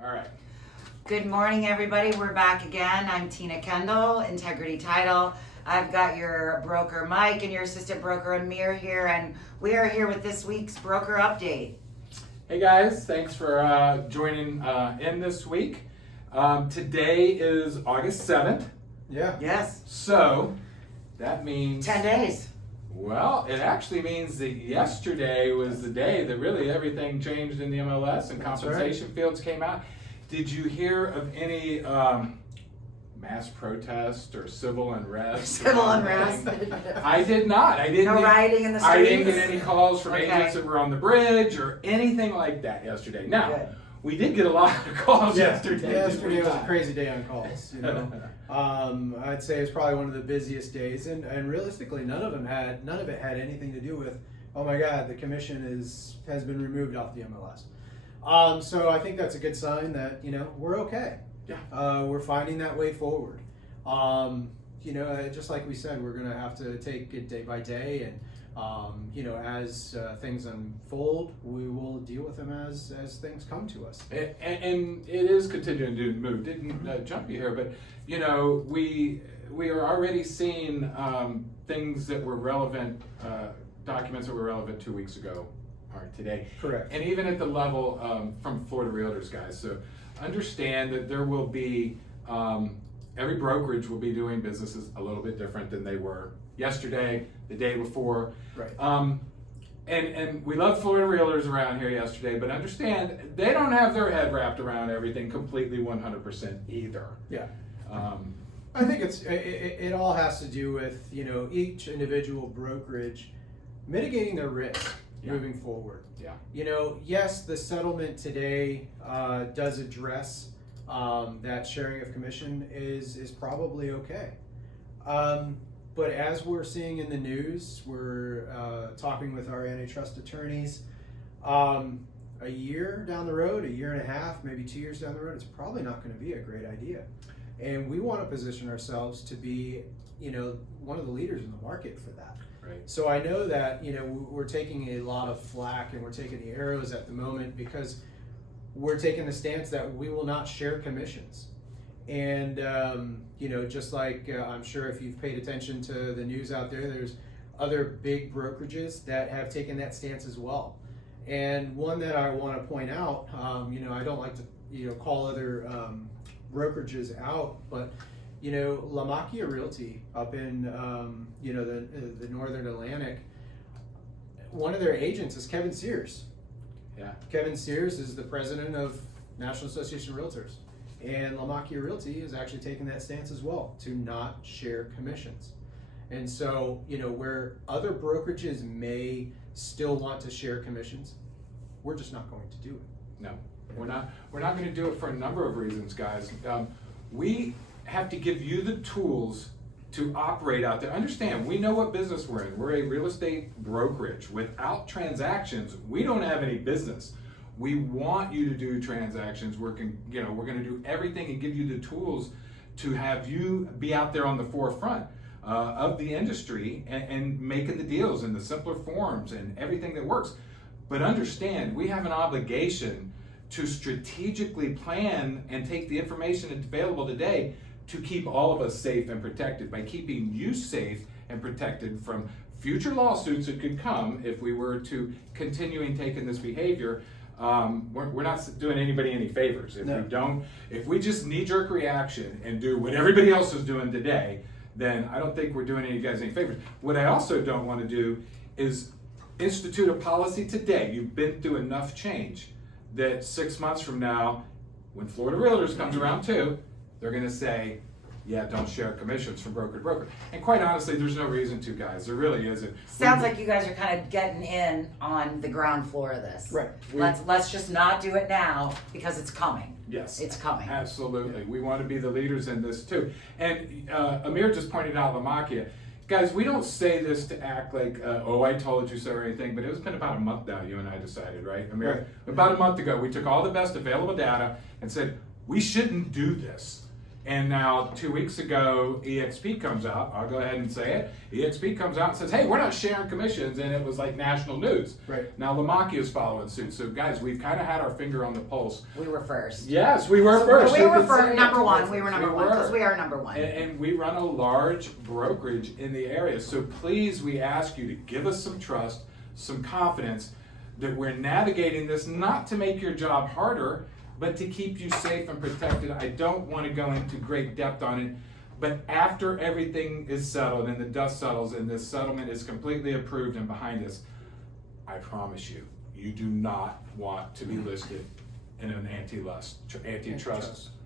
All right. Good morning, everybody. We're back again. I'm Tina Kendall, Integrity Title. I've got your broker Mike and your assistant broker Amir here, and we are here with this week's broker update. Hey guys, thanks for joining in this week. Today is August 7th. Yeah. Yes. So that means 10 days. Well, it actually means that yesterday was the day that really everything changed in the MLS and That's compensation fields came out. Did you hear of any mass protest or civil unrest? Civil unrest. I did not. I didn't. No rioting in the streets? I didn't get any calls from Okay. agents that were on the bridge or anything like that yesterday. Now, Good. we did get a lot of calls Yeah. yesterday. Yesterday was a crazy day on calls. You know, I'd say it's probably one of the busiest days, and realistically, none of it had anything to do with, oh my God, the commission has been removed off the MLS. So I think that's a good sign that we're okay. Yeah. We're finding that way forward. Just like we said, we're gonna have to take it day by day, and as things unfold, we will deal with them as things come to us. And it is continuing to move. Didn't jump you here, but we are already seeing things that were relevant, documents that were relevant 2 weeks ago are today. Correct. And even at the level from Florida Realtors, guys. So understand that there will be every brokerage will be doing businesses a little bit different than they were yesterday, the day before. Right. And we love Florida Realtors around here yesterday, but understand they don't have their head wrapped around everything completely 100% either. Yeah. I think it all has to do with each individual brokerage mitigating their risk moving forward. Yeah. Yes, the settlement today does address that sharing of commission is probably okay. But as we're seeing in the news, we're talking with our antitrust attorneys. A year down the road, a year and a half, maybe 2 years down the road, it's probably not going to be a great idea. And we want to position ourselves to be, one of the leaders in the market for that. Right. So I know that, we're taking a lot of flack and we're taking the arrows at the moment because we're taking the stance that we will not share commissions. And, just like I'm sure if you've paid attention to the news out there, there's other big brokerages that have taken that stance as well. And one that I want to point out, I don't like to, call other brokerages out, but Rutenberg Realty up in, the Northern Atlantic, one of their agents is Kevin Sears. Yeah. Kevin Sears is the president of National Association of Realtors. And Rutenberg Realty is actually taking that stance as well, to not share commissions. And so, where other brokerages may still want to share commissions, we're just not going to do it. No, we're not going to do it for a number of reasons, guys. We have to give you the tools to operate out there. Understand, we know what business we're in. We're a real estate brokerage. Without transactions, we don't have any business. We want you to do transactions. We're going to do everything and give you the tools to have you be out there on the forefront of the industry and making the deals in the simpler forms and everything that works. But understand, we have an obligation to strategically plan and take the information that's available today to keep all of us safe and protected by keeping you safe and protected from future lawsuits that could come if we were to continuing taking this behavior. We're not doing anybody any favors. If we just knee-jerk reaction and do what everybody else is doing today, then I don't think we're doing any guys any favors. What I also don't want to do is institute a policy today. You've been through enough change that 6 months from now, when Florida Realtors comes around too, they're going to say, yeah, don't share commissions from broker to broker. And quite honestly, there's no reason to, guys. There really isn't. Sounds like you guys are kind of getting in on the ground floor of this. Right. Let's just not do it now because it's coming. Yes. It's coming. Absolutely. We want to be the leaders in this too. And Amir just pointed out Lamakia. Guys, we don't say this to act like, oh, I told you so or anything, but it's been about a month now, you and I decided, right? Amir? Right. About a month ago, we took all the best available data and said, we shouldn't do this. And now 2 weeks ago, EXP comes out. I'll go ahead and say it. EXP comes out and says, hey, we're not sharing commissions. And it was like national news. Right. Now Lamaki is following suit. So guys, we've kind of had our finger on the pulse. We were first. Yes, we were first. We You were can say it. number one. We were number one because were. we are number one. And we run a large brokerage in the area. So please, we ask you to give us some trust, some confidence that we're navigating this not to make your job harder, but to keep you safe and protected. I don't want to go into great depth on it, but after everything is settled and the dust settles and this settlement is completely approved and behind us, I promise you, you do not want to be listed in an antitrust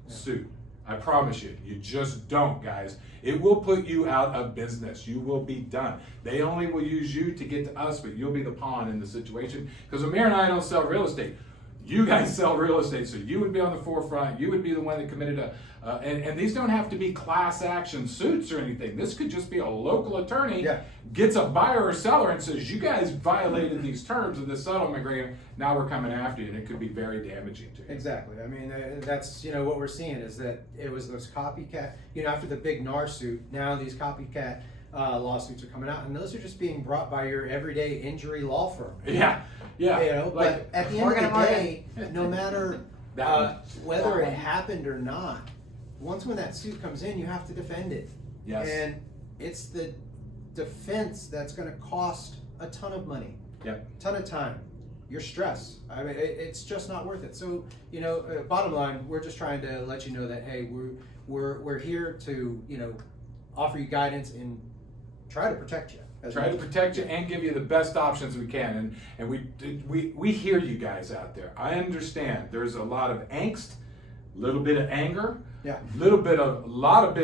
suit. I promise you, you just don't, guys. It will put you out of business. You will be done. They only will use you to get to us, but you'll be the pawn in the situation. Because Amir and I don't sell real estate. You guys sell real estate, so you would be on the forefront. You would be the one that committed and these don't have to be class action suits or anything. This could just be a local attorney gets a buyer or seller and says, you guys violated these terms of this settlement agreement. Now we're coming after you, and it could be very damaging to you. Exactly. I mean, that's, what we're seeing is that it was those copycat, after the big NAR suit, now these copycat lawsuits are coming out, and those are just being brought by your everyday injury law firm. Yeah. But at the end of the day, no matter whether it happened or not, when that suit comes in, you have to defend it. Yes. And it's the defense that's going to cost a ton of money, ton of time, your stress. I mean, it's just not worth it. So, bottom line, we're just trying to let you know that, hey, we're here to, offer you guidance and try to protect you. Try to protect you and give you the best options we can. And we hear you guys out there. I understand there's a lot of angst, a little bit of anger, a lot of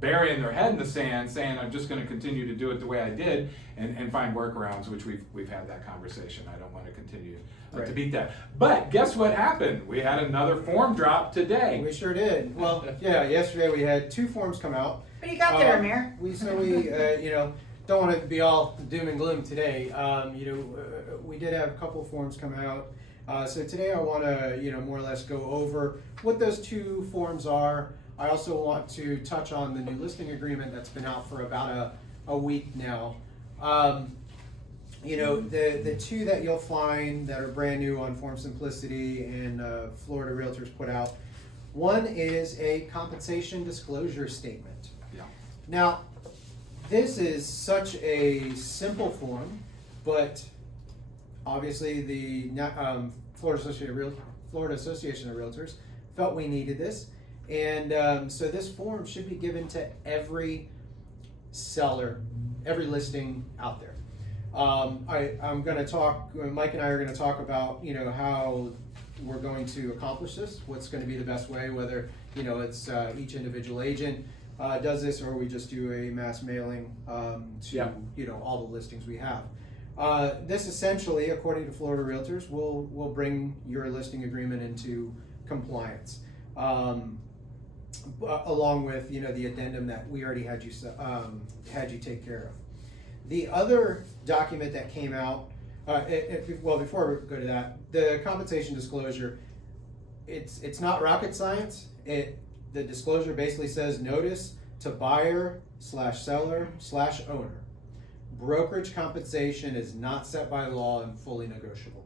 burying their head in the sand, saying I'm just going to continue to do it the way I did, and find workarounds, which we've had that conversation. I don't want to continue to beat that. But guess what happened? We had another form drop today. We sure did. Well, yesterday we had 2 forms come out. What do you got there, Amir? We don't want to be all doom and gloom today. We did have a couple of forms come out. So today I want to, more or less go over what those 2 forms are. I also want to touch on the new listing agreement that's been out for about a week now. The 2 that you'll find that are brand new on Form Simplicity and Florida Realtors put out. One is a compensation disclosure statement. Yeah. Now, this is such a simple form, but obviously the Florida Association of Realtors felt we needed this, and so this form should be given to every seller, every listing out there. I'm going to talk. Mike and I are going to talk about how we're going to accomplish this. What's going to be the best way? Whether it's each individual agent does this, or we just do a mass mailing to all the listings we have. This essentially, according to Florida Realtors, will bring your listing agreement into compliance, along with the addendum that we already had you take care of. The other document that came out, before we go to that, the compensation disclosure, it's not rocket science. The disclosure basically says notice to buyer/seller/owner. Brokerage compensation is not set by law and fully negotiable.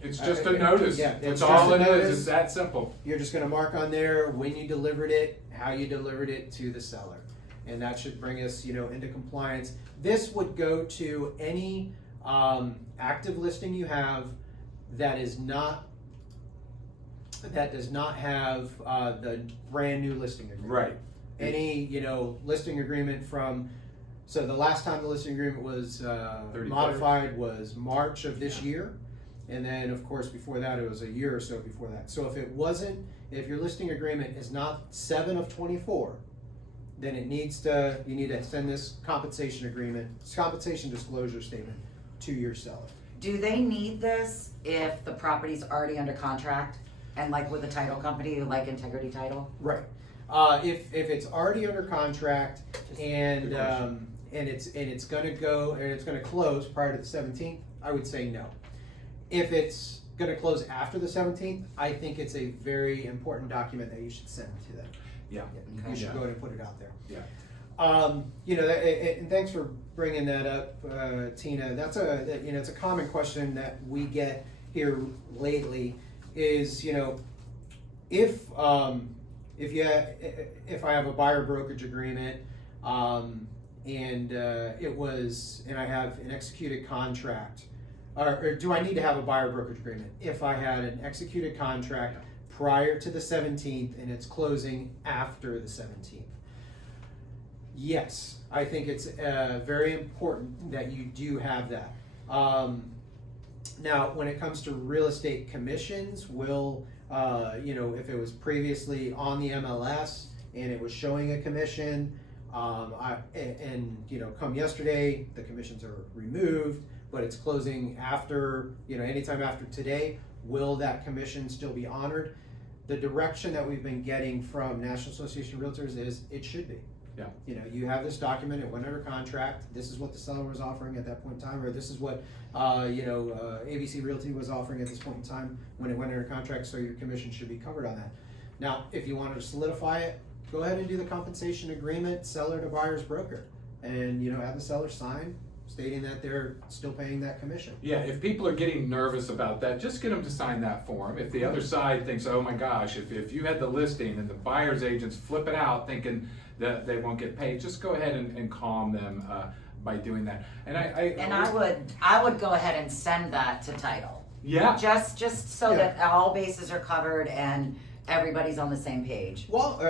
It's just a notice. That's all it is. It's that simple. You're just going to mark on there when you delivered it, how you delivered it to the seller. And that should bring us, into compliance. This would go to any active listing you have that does not have the brand new listing agreement. Right. Any, listing agreement so the last time the listing agreement was modified was March of this year. And then, of course, before that, it was a year or so before that. So if your listing agreement is not 7 of 24, then you need to send this compensation disclosure statement to your seller. Do they need this if the property's already under contract and like with a title company like Integrity Title? Right. If it's already under contract and it's going to close prior to the 17th, I would say no. If it's going to close after the 17th, I think it's a very important document that you should send to them. Yeah. You should Yeah. go ahead and put it out there. Yeah. You know, and thanks for bringing that up, Tina. That's it's a common question that we get here lately. Is if if I have a buyer brokerage agreement, and I have an executed contract, or do I need to have a buyer brokerage agreement if I had an executed contract prior to the 17th and it's closing after the 17th? Yes, I think it's very important that you do have that. Now, when it comes to real estate commissions, if it was previously on the MLS and it was showing a commission, come yesterday, the commissions are removed, but it's closing after, anytime after today, will that commission still be honored? The direction that we've been getting from National Association of Realtors is it should be. Yeah. You have this document, it went under contract, this is what the seller was offering at that point in time, or this is what, ABC Realty was offering at this point in time when it went under contract, so your commission should be covered on that. Now, if you wanted to solidify it, go ahead and do the compensation agreement, seller to buyer's broker, and, have the seller sign stating that they're still paying that commission. Yeah, if people are getting nervous about that, just get them to sign that form. If the other side thinks, oh my gosh, if you had the listing and the buyer's agents flip it out thinking that they won't get paid, just go ahead and calm them by doing that. And I would go ahead and send that to title. Yeah. Just so that all bases are covered and everybody's on the same page. Well,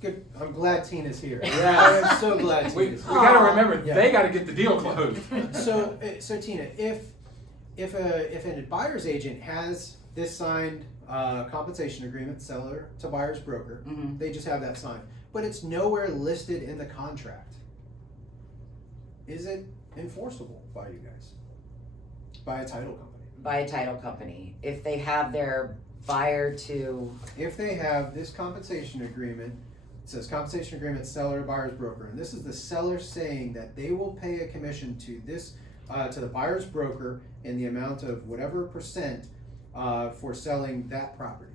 good. I'm glad Tina's here. Yeah. I am so glad we Tina's here. got to remember, Yeah. they got to get the deal closed. So Tina, if a buyer's agent has this signed compensation agreement, seller to buyer's broker, they just have that signed, but it's nowhere listed in the contract, is it enforceable by you guys? By a title company? By a title company. If they have their buyer to... If they have this compensation agreement, it says compensation agreement seller to buyer's broker, and this is the seller saying that they will pay a commission to this to the buyer's broker in the amount of whatever percent for selling that property.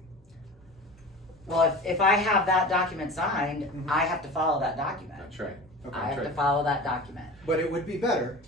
Well, if I have that document signed, I have to follow that document. That's right. Okay. I have to follow that document. But it would be better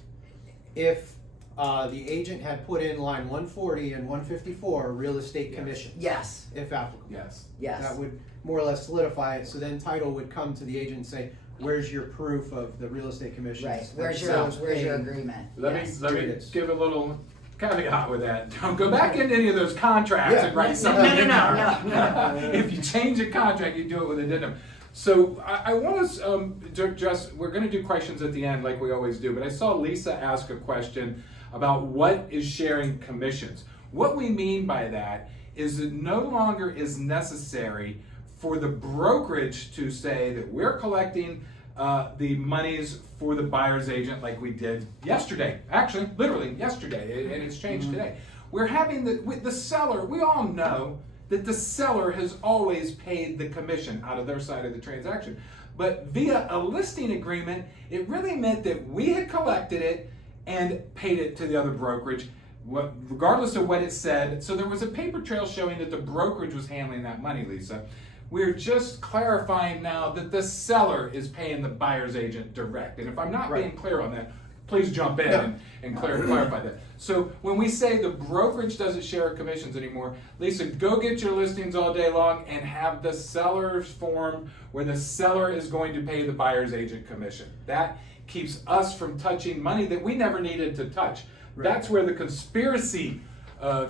if the agent had put in line 140 and 154 real estate commissions. Yes. If applicable. Yes. Yes. That would more or less solidify it, so then title would come to the agent and say, where's your proof of the real estate commissions? Right. that Where's the your seller's paying?" agreement? Let Yes. me Here it is. give a little caveat with that. Don't go back into any of those contracts and write something No. in there. If you change a contract, you do it with addendum. So I want us we're going to do questions at the end like we always do, but I saw Lisa ask a question about what is sharing commissions. What we mean by that is it no longer is necessary for the brokerage to say that we're collecting the monies for the buyer's agent like we did yesterday. Actually, literally yesterday, and it's changed today. We're having the seller, we all know that the seller has always paid the commission out of their side of the transaction. But via a listing agreement, it really meant that we had collected it and paid it to the other brokerage, regardless of what it said. So there was a paper trail showing that the brokerage was handling that money, Lisa. We're just clarifying now that the seller is paying the buyer's agent direct. And if I'm not being clear on that, please jump in and clarify that. So when we say the brokerage doesn't share commissions anymore, Lisa, go get your listings all day long and have the seller's form where the seller is going to pay the buyer's agent commission. That keeps us from touching money that we never needed to touch. Right. That's where the conspiracy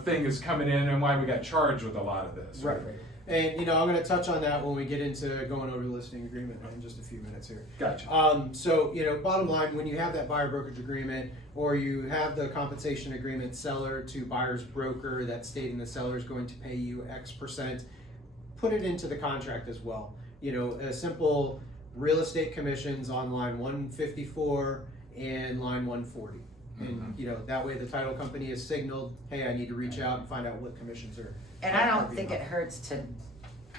thing is coming in and why we got charged with a lot of this. Right. And I'm going to touch on that when we get into going over the listing agreement in just a few minutes here. Gotcha. So bottom line, when you have that buyer brokerage agreement or you have the compensation agreement seller to buyer's broker that's stating the seller is going to pay you X percent, put it into the contract as well. A simple real estate commissions on line 154 and line 140. And that way the title company is signaled, hey, I need to reach out and find out what commissions are. And I don't think it hurts to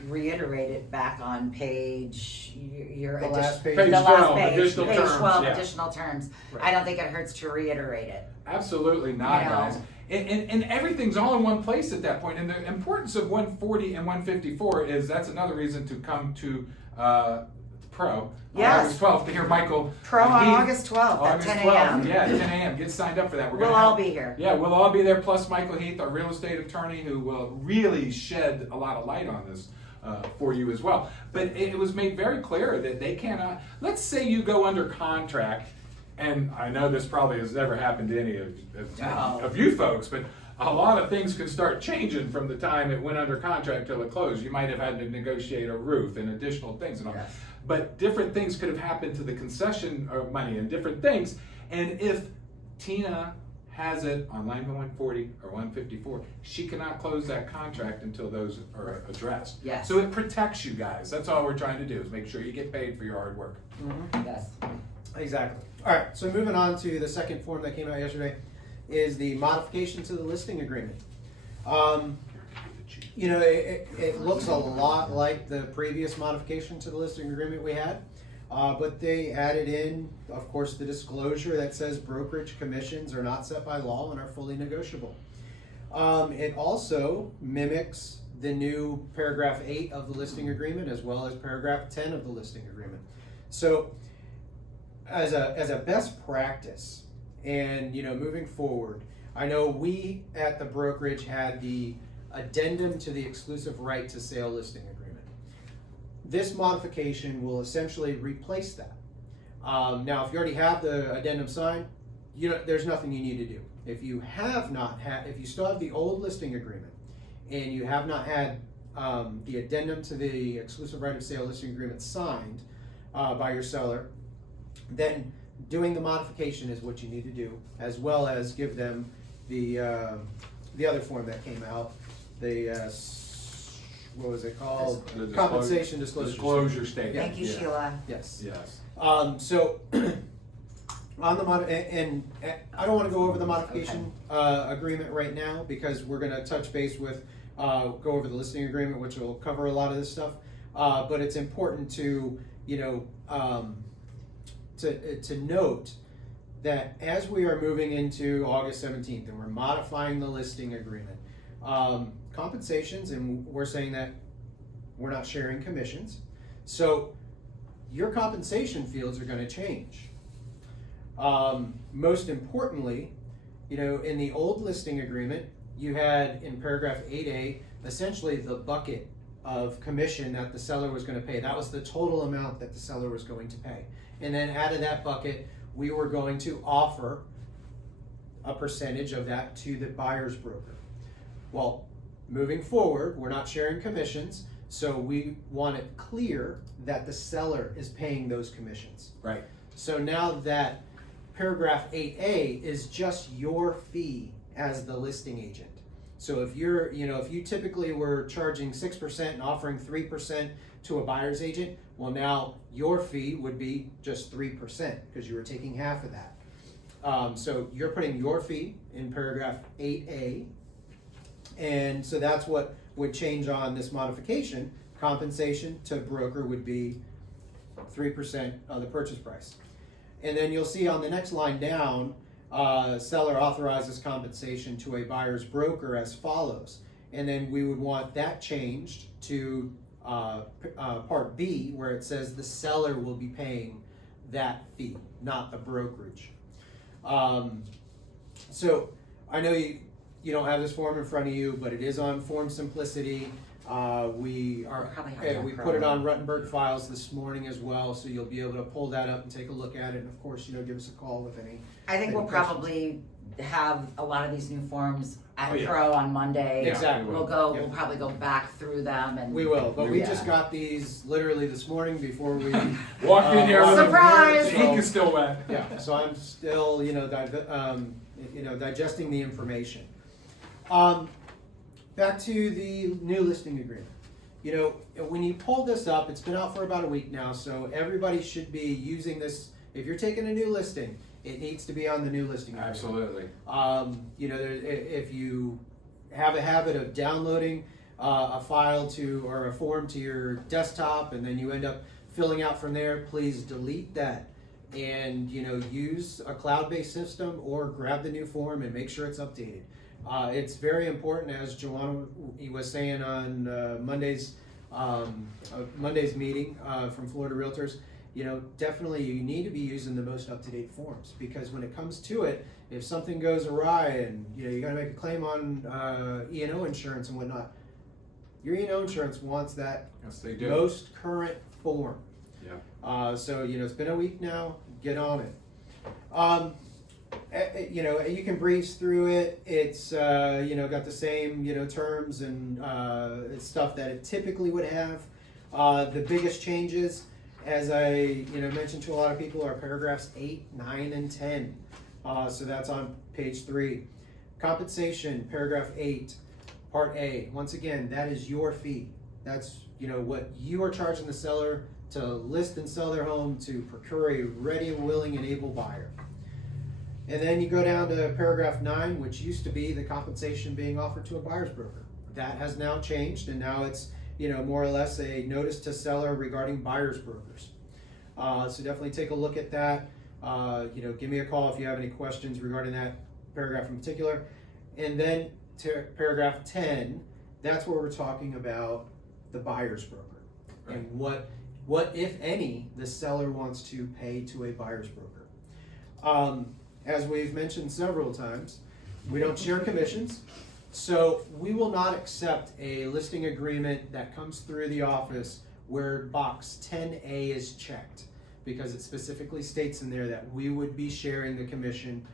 reiterate it back on page The last page. Page the 12, last page, additional page terms, 12, yeah. additional terms. Right. I don't think it hurts to reiterate it. Absolutely not, guys. And everything's all in one place at that point. And the importance of 140 and 154 is that's another reason to come to Pro Yes. on August 12th to hear Michael. Pro on Heath. August 12th at August 10 12th. a.m. Yeah, 10 a.m. Get signed up for that. We'll all be here. Yeah, we'll all be there, plus Michael Heath, our real estate attorney, who will really shed a lot of light on this for you as well. But it was made very clear that they cannot, let's say you go under contract, and I know this probably has never happened to any of you folks, but a lot of things can start changing from the time it went under contract till it closed. You might have had to negotiate a roof and additional things and all. Yes. But different things could have happened to the concession money and different things. And if Tina has it on line 140 or 154, she cannot close that contract until those are addressed. Yes. So it protects you guys. That's all we're trying to do, is make sure you get paid for your hard work. Yes. Exactly. All right, so moving on to the second form that came out yesterday is the modification to the listing agreement. You know, it looks a lot like the previous modification to the listing agreement we had, but they added in, of course, the disclosure that says brokerage commissions are not set by law and are fully negotiable. It also mimics the new paragraph 8 of the listing agreement as well as paragraph 10 of the listing agreement. So as a best practice, and you know, moving forward, I know we at the brokerage had the addendum to the exclusive right to sale listing agreement. This modification will essentially replace that. Now, if you already have the addendum signed, there's nothing you need to do. If you have not had, if you still have the old listing agreement and you have not had the addendum to the exclusive right of sale listing agreement signed by your seller, then doing the modification is what you need to do, as well as give them the other form that came out, the what was it called? The Compensation disclosure statement. Thank you, Yeah. Sheila. Yes. Yes. So on the and I don't want to go over the modification agreement right now because we're going to touch base with go over the listing agreement, which will cover a lot of this stuff. But it's important to to note that as we are moving into August 17th and we're modifying the listing agreement, compensations, and we're saying that we're not sharing commissions, so your compensation fields are going to change. Most importantly, in the old listing agreement, you had in paragraph 8A essentially the bucket of commission that the seller was going to pay. That was the total amount that the seller was going to pay. And then out of that bucket, we were going to offer a percentage of that to the buyer's broker. Well, moving forward, we're not sharing commissions, so we want it clear that the seller is paying those commissions. Right. So now that paragraph 8A is just your fee as the listing agent. So if you're, if you typically were charging 6% and offering 3% to a buyer's agent, well, now your fee would be just 3% because you were taking half of that. So you're putting your fee in paragraph 8A, and so that's what would change on this modification. Compensation to broker would be 3% of the purchase price. And then you'll see on the next line down, seller authorizes compensation to a buyer's broker as follows. And then we would want that changed to part B, where it says the seller will be paying that fee, not the brokerage. So I know you don't have this form in front of you, but it is on Form Simplicity. We put it on Rutenberg files this morning as well, so you'll be able to pull that up and take a look at it. And of course, give us a call with any. I think any we'll questions. probably have a lot of these new forms at Oh, yeah. Pro on Monday. Yeah, Exactly. we will. We'll probably go back through them and. We will, but we Yeah. just got these literally this morning before we Walked in here with Surprise! the ink is still wet. Yeah, so I'm still, digesting the information. Back to the new listing agreement. When you pull this up, it's been out for about a week now, so everybody should be using this. If you're taking a new listing, it needs to be on the new listing agreement. Absolutely. If you have a habit of downloading a file or a form to your desktop and then you end up filling out from there, please delete that and use a cloud-based system or grab the new form and make sure it's updated. It's very important, as Joanna was saying on Monday's meeting from Florida Realtors. Definitely you need to be using the most up-to-date forms, because when it comes to it, if something goes awry and you got to make a claim on E&O insurance and whatnot, your E&O insurance wants that Yes, they do. most current form. Yeah. So it's been a week now. Get on it. You can breeze through it. It's got the same terms and stuff that it typically would have. The biggest changes, as I mentioned to a lot of people, are paragraphs 8, 9, and 10. So that's on page 3. Compensation, paragraph 8, part A. Once again, that is your fee. That's what you are charging the seller to list and sell their home to procure a ready, willing, and able buyer. And then you go down to paragraph 9, which used to be the compensation being offered to a buyer's broker. That has now changed, and now it's more or less a notice to seller regarding buyer's brokers. So definitely take a look at that. Give me a call if you have any questions regarding that paragraph in particular. And then to paragraph 10, that's where we're talking about the buyer's broker, right, and what if any the seller wants to pay to a buyer's broker. As we've mentioned several times, we don't share commissions, so we will not accept a listing agreement that comes through the office where box 10A is checked, because it specifically states in there that we would be sharing the commission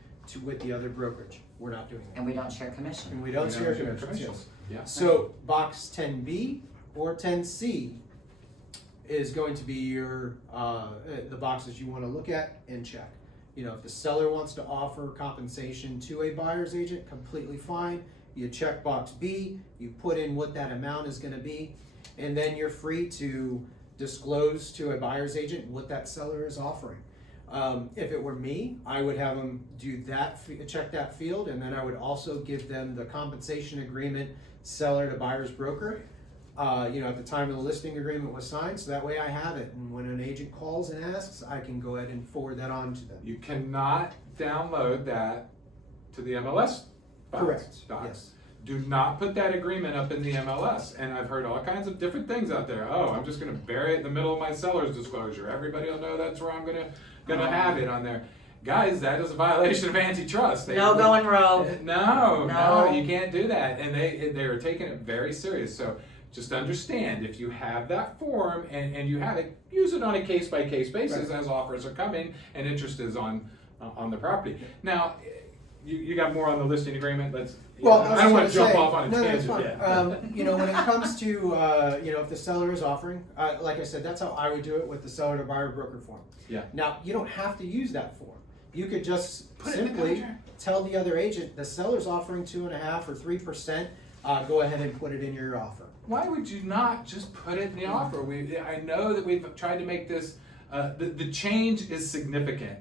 with the other brokerage. We're not doing that. And we don't share commission. And we don't share commissions. Yes. Yeah. So box 10B or 10C is going to be your the boxes you want to look at and check. If the seller wants to offer compensation to a buyer's agent, completely fine. You check box B, you put in what that amount is going to be, and then you're free to disclose to a buyer's agent what that seller is offering. If it were me, I would have them do that, check that field, and then I would also give them the compensation agreement, seller to buyer's broker, at the time of the listing agreement was signed, so that way I have it, and when an agent calls and asks, I can go ahead and forward that on to them. You cannot download that to the MLS box. Correct. Docs. Yes. Do not put that agreement up in the MLS. And I've heard all kinds of different things out there. Oh, I'm just going to bury it in the middle of my seller's disclosure. Everybody will know that's where I'm going to have it on there. Guys, that is a violation of antitrust. No going rogue. No, you can't do that. And they are taking it very serious. So just understand, if you have that form and you have it, use it on a case-by-case basis, right, as offers are coming and interest is on the property. Now, you got more on the listing agreement. I don't want to jump off on a tangent yet. When it comes to if the seller is offering, like I said, that's how I would do it with the seller to buyer broker form. Yeah. Now, you don't have to use that form. You could just simply tell the other agent the seller's offering 2.5% or 3%. Go ahead and put it in your offer. Why would you not just put it in the offer? I know that we've tried to make this. The change is significant,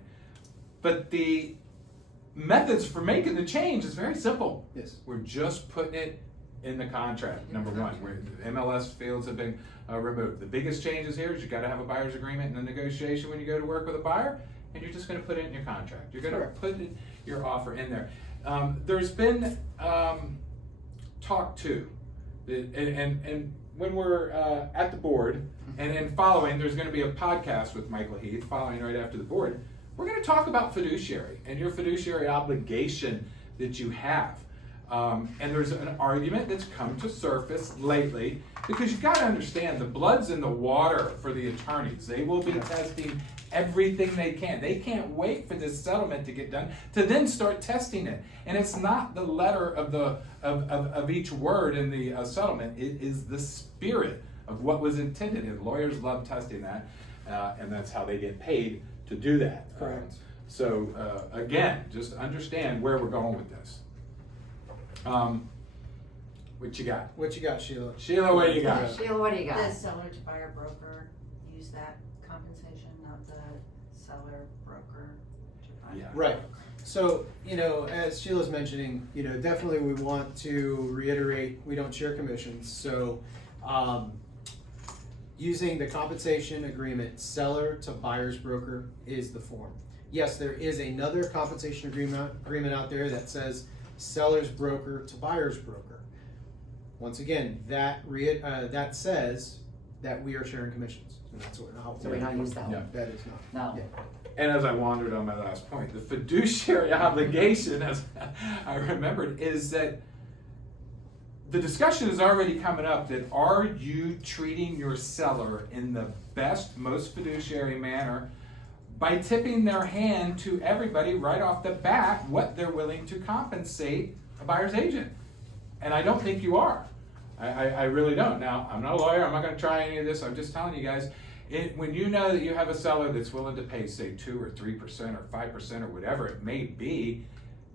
but the methods for making the change is very simple. Yes. We're just putting it in the contract, number one, where the MLS fields have been removed. The biggest changes here is you got to have a buyer's agreement and a negotiation when you go to work with a buyer, and you're just going to put it in your contract. You're going to put your offer in there. There's been talk too, and when we're at the board and following, there's going to be a podcast with Michael Heath following right after the board. We're going to talk about fiduciary and your fiduciary obligation that you have. And there's an argument that's come to surface lately, because you've got to understand the blood's in the water for the attorneys. They will be testing everything they can. They can't wait for this settlement to get done to then start testing it. And it's not the letter of each word in the settlement. It is the spirit of what was intended. And lawyers love testing that, and that's how they get paid to do that. Correct. So again, just understand where we're going with this. What you got? What you got, Sheila? Sheila, what you got? Sheila, what do you got? The seller to buyer broker use that compensation, not the seller broker to buyer. Yeah. Right. So, as Sheila's mentioning, definitely we want to reiterate, we don't share commissions. So, using the compensation agreement, seller to buyer's broker is the form. Yes, there is another compensation agreement out there that says seller's broker to buyer's broker. Once again, that says that we are sharing commissions, and that's what. So we don't use that one. Yeah. That is not. No. Yeah. And as I wandered on my last point, the fiduciary obligation, as I remembered, is that the discussion is already coming up that are you treating your seller in the best, most fiduciary manner by tipping their hand to everybody right off the bat what they're willing to compensate a buyer's agent? And I don't think you are. I really don't. Now, I'm not a lawyer. I'm not going to try any of this. I'm just telling you guys, when you know that you have a seller that's willing to pay, say, 2 or 3% or 5% or whatever it may be,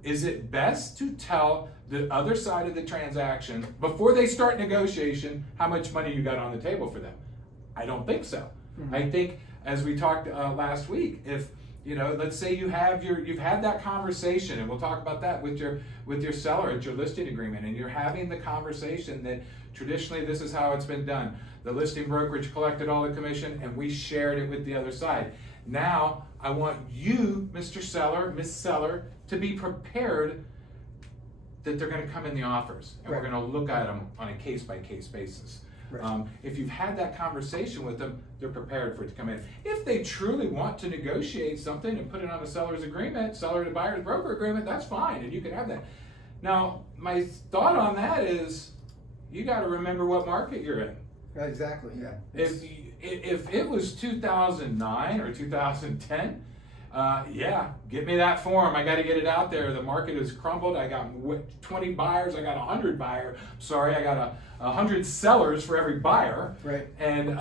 is it best to tell the other side of the transaction before they start negotiation how much money you got on the table for them? I don't think so. Mm-hmm. I think, as we talked last week, if let's say you've had that conversation, and we'll talk about that with your seller at your listing agreement, and you're having the conversation that traditionally this is how it's been done. The listing brokerage collected all the commission, and we shared it with the other side. Now, I want you, Mr. Seller, Miss Seller, to be prepared that they're going to come in the offers, and we're Right. going to look at them on a case-by-case basis. Right. If you've had that conversation with them, they're prepared for it to come in. If they truly want to negotiate something and put it on a seller's agreement, seller to buyer's broker agreement, that's fine, and you can have that. Now, my thought on that is, you got to remember what market you're in. Exactly. Yeah. If it was 2009 or 2010, yeah, get me that form. I got to get it out there. The market has crumbled. I got 20 buyers. I got 100 buyers. Sorry, I got 100 sellers for every buyer. Right. And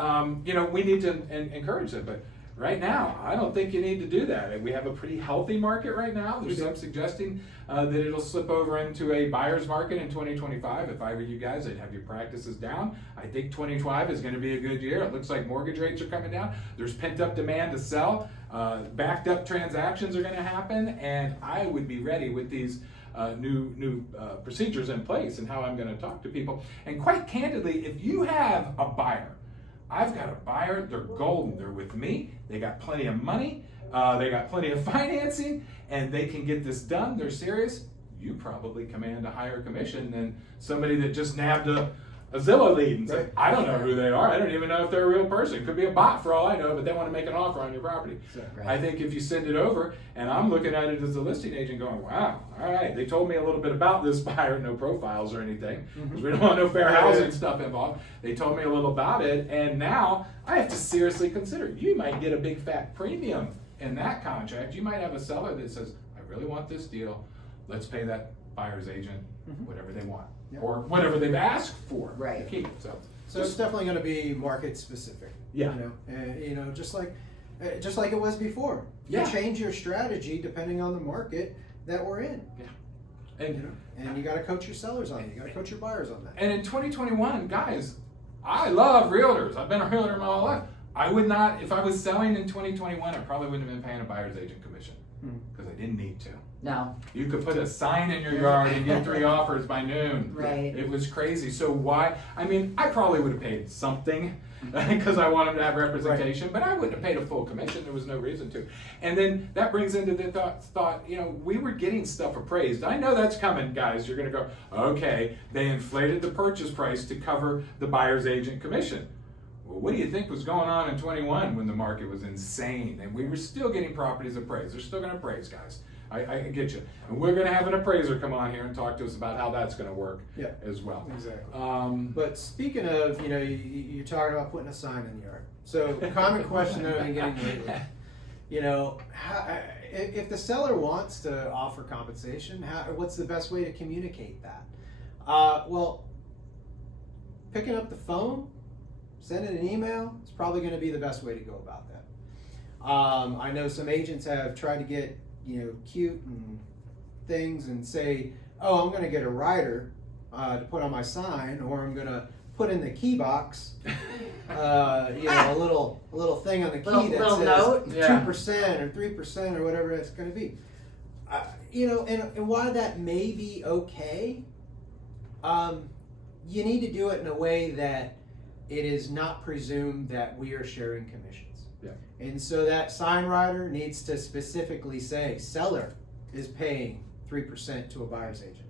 we need to encourage that. But right now, I don't think you need to do that. We have a pretty healthy market right now. There's some suggesting that it'll slip over into a buyer's market in 2025. If I were you guys, I'd have your practices down. I think 2025 is going to be a good year. It looks like mortgage rates are coming down. There's pent up demand to sell. Backed up transactions are going to happen, and I would be ready with these new procedures in place and how I'm going to talk to people. And quite candidly, if you have a buyer, I've got a buyer, they're golden, they're with me, they got plenty of money, they got plenty of financing, and they can get this done, they're serious, you probably command a higher commission than somebody that just nabbed a Zillow lead and said, Right. I don't know who they are, I don't even know if they're a real person, could be a bot for all I know, but they want to make an offer on your property. Right. I think if you send it over, and I'm looking at it as a listing agent going, wow, all right, they told me a little bit about this buyer, no profiles or anything, because we don't want no fair housing stuff involved. They told me a little about it, and now I have to seriously consider, you might get a big fat premium in that contract. You might have a seller that says, I really want this deal, let's pay that buyer's agent whatever they want, Yeah. or whatever they've asked for Right. to keep. So it's definitely going to be market specific. Yeah. Just like it was before. You Yeah. change your strategy depending on the market that we're in. And And you got to coach your sellers on it. You got to coach your buyers on that. And in 2021, guys, I love realtors. I've been a realtor my whole life. I would not, if I was selling in 2021, I probably wouldn't have been paying a buyer's agent commission because I didn't need to. No. You could put a sign in your yard and get 3 offers by noon. Right. It was crazy. So why? I mean, I probably would have paid something because I wanted to have representation, but I wouldn't have paid a full commission. There was no reason to. And then that brings into the thought, we were getting stuff appraised. I know that's coming, guys. You're going to go, okay, they inflated the purchase price to cover the buyer's agent commission. Well, what do you think was going on in 21 when the market was insane and we were still getting properties appraised? They're still going to appraise, guys. I get you. And we're going to have an appraiser come on here and talk to us about how that's going to work as well. Exactly. But Speaking of, you're talking about putting a sign in the yard. So common question that I've been getting lately, if the seller wants to offer compensation, what's the best way to communicate that? Well, picking up the phone, sending an email, it's probably going to be the best way to go about that. I know some agents have tried to get cute and things and say, oh, I'm going to get a rider to put on my sign, or I'm going to put in the key box, a little thing on the key that little says note? 2% or 3% or whatever it's going to be. And while that may be okay, you need to do it in a way that it is not presumed that we are sharing commissions. Yeah. And so that sign writer needs to specifically say seller is paying 3% to a buyer's agent.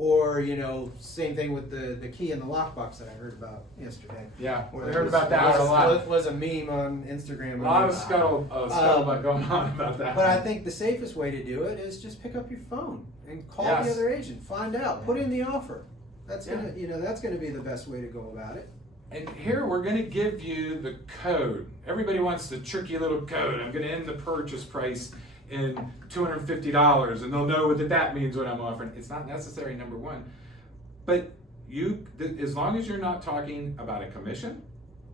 Or, you know, same thing with the key in the lockbox that I heard about yesterday. Yeah, Where we there heard was- about that a lot. Was a meme on Instagram. A lot of scuttlebutt going on about that. But I think the safest way to do it is just pick up your phone and call the Yes. other agent, find out, put in the offer. That's Yeah. gonna, you know, that's gonna be the best way to go about it. And here we're going to give you the code. Everybody wants the tricky little code. I'm going to end the purchase price in $250, and they'll know what that means when I'm offering. It's not necessary, number one. But as long as you're not talking about a commission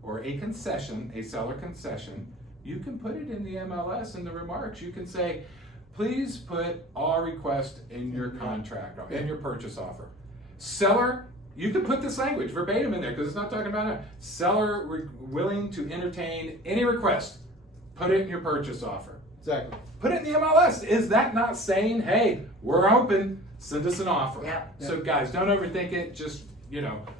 or a concession, a seller concession, you can put it in the MLS in the remarks. You can say, please put all requests in your contract or in your purchase offer. Seller, you can put this language verbatim in there because it's not talking about it. Seller willing to entertain any request. Put it in your purchase offer. Exactly. Put it in the MLS. Is that not saying, hey, we're open, send us an offer? Yep. So guys, don't overthink it. Just,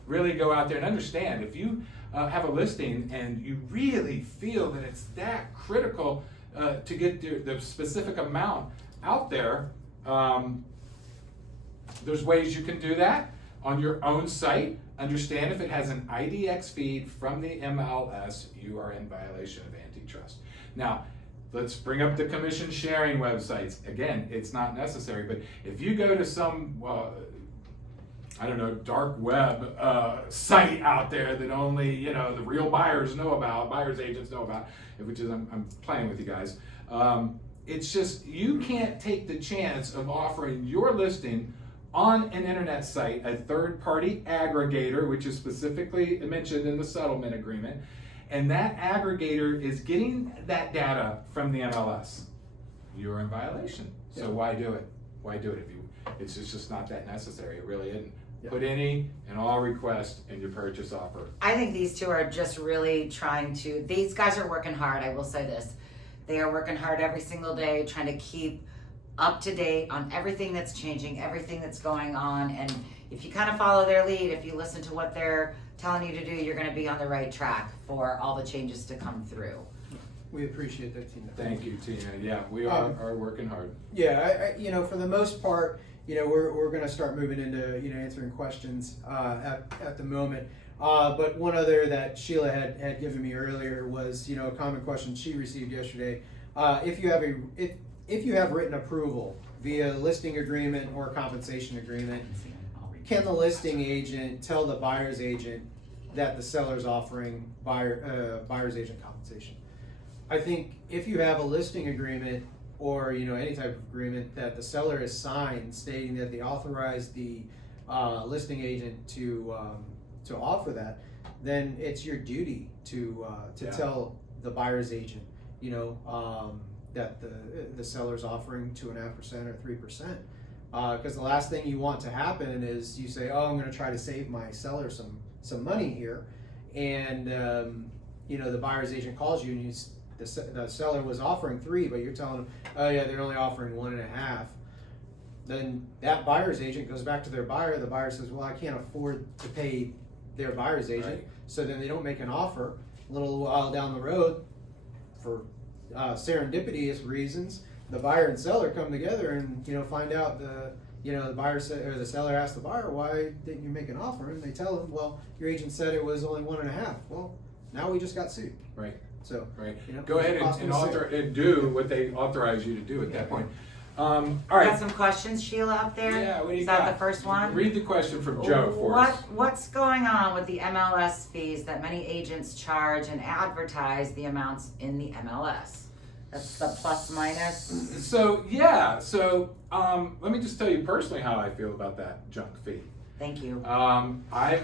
really go out there and understand. If you have a listing and you really feel that it's that critical to get the specific amount out there, there's ways you can do that on your own site. Understand if it has an IDX feed from the MLS, you are in violation of antitrust. Now, let's bring up the commission sharing websites. Again, it's not necessary, but if you go to some, dark web site out there that only, the real buyers know about, buyers agents know about, which is, I'm playing with you guys. It's just, you can't take the chance of offering your listing on an internet site, a third-party aggregator, which is specifically mentioned in the settlement agreement, and that aggregator is getting that data from the MLS. You're in violation. So why do it? Why do it if you? It's just not that necessary. It really isn't. Yeah. Put any and all requests in your purchase offer. I think these two are just really trying to, these guys are working hard, I will say this. They are working hard every single day, trying to keep up to date on everything that's changing, everything that's going on. And if you kind of follow their lead, if you listen to what they're telling you to do, you're going to be on the right track for all the changes to come through. We appreciate that, Tina. Thank you, Tina. Yeah, we are working hard. Yeah, I for the most part, we're going to start moving into, answering questions at the moment. But one other that Sheila had given me earlier was, a common question she received yesterday. If you have written approval via listing agreement or compensation agreement, can the listing agent tell the buyer's agent that the seller's offering buyer's agent compensation? I think if you have a listing agreement or any type of agreement that the seller has signed stating that they authorized the listing agent to offer that, then it's your duty to tell the buyer's agent, that the seller's offering 2.5% or 3%. Because the last thing you want to happen is you say, "Oh, I'm going to try to save my seller some money here," and the buyer's agent calls you and the seller was offering 3, but you're telling them, "Oh yeah, they're only offering 1.5." Then that buyer's agent goes back to their buyer. The buyer says, "Well, I can't afford to pay their buyer's agent," Right. So then they don't make an offer. A little while down the road, for serendipitous reasons, the buyer and seller come together and find out the buyer said, or the seller asked the buyer, "Why didn't you make an offer?" And they tell him, "Well, your agent said it was only 1.5." Well, now we just got sued. Right. So Right. You know, Go ahead and do what they authorize you to do at that point. All right. Got some questions, Sheila, up there? Yeah, what do you Is that got? the first one? Read the question from Joe for us. What's going on with the MLS fees that many agents charge and advertise the amounts in the MLS? That's the plus minus. So let me just tell you personally how I feel about that junk fee. Thank you. I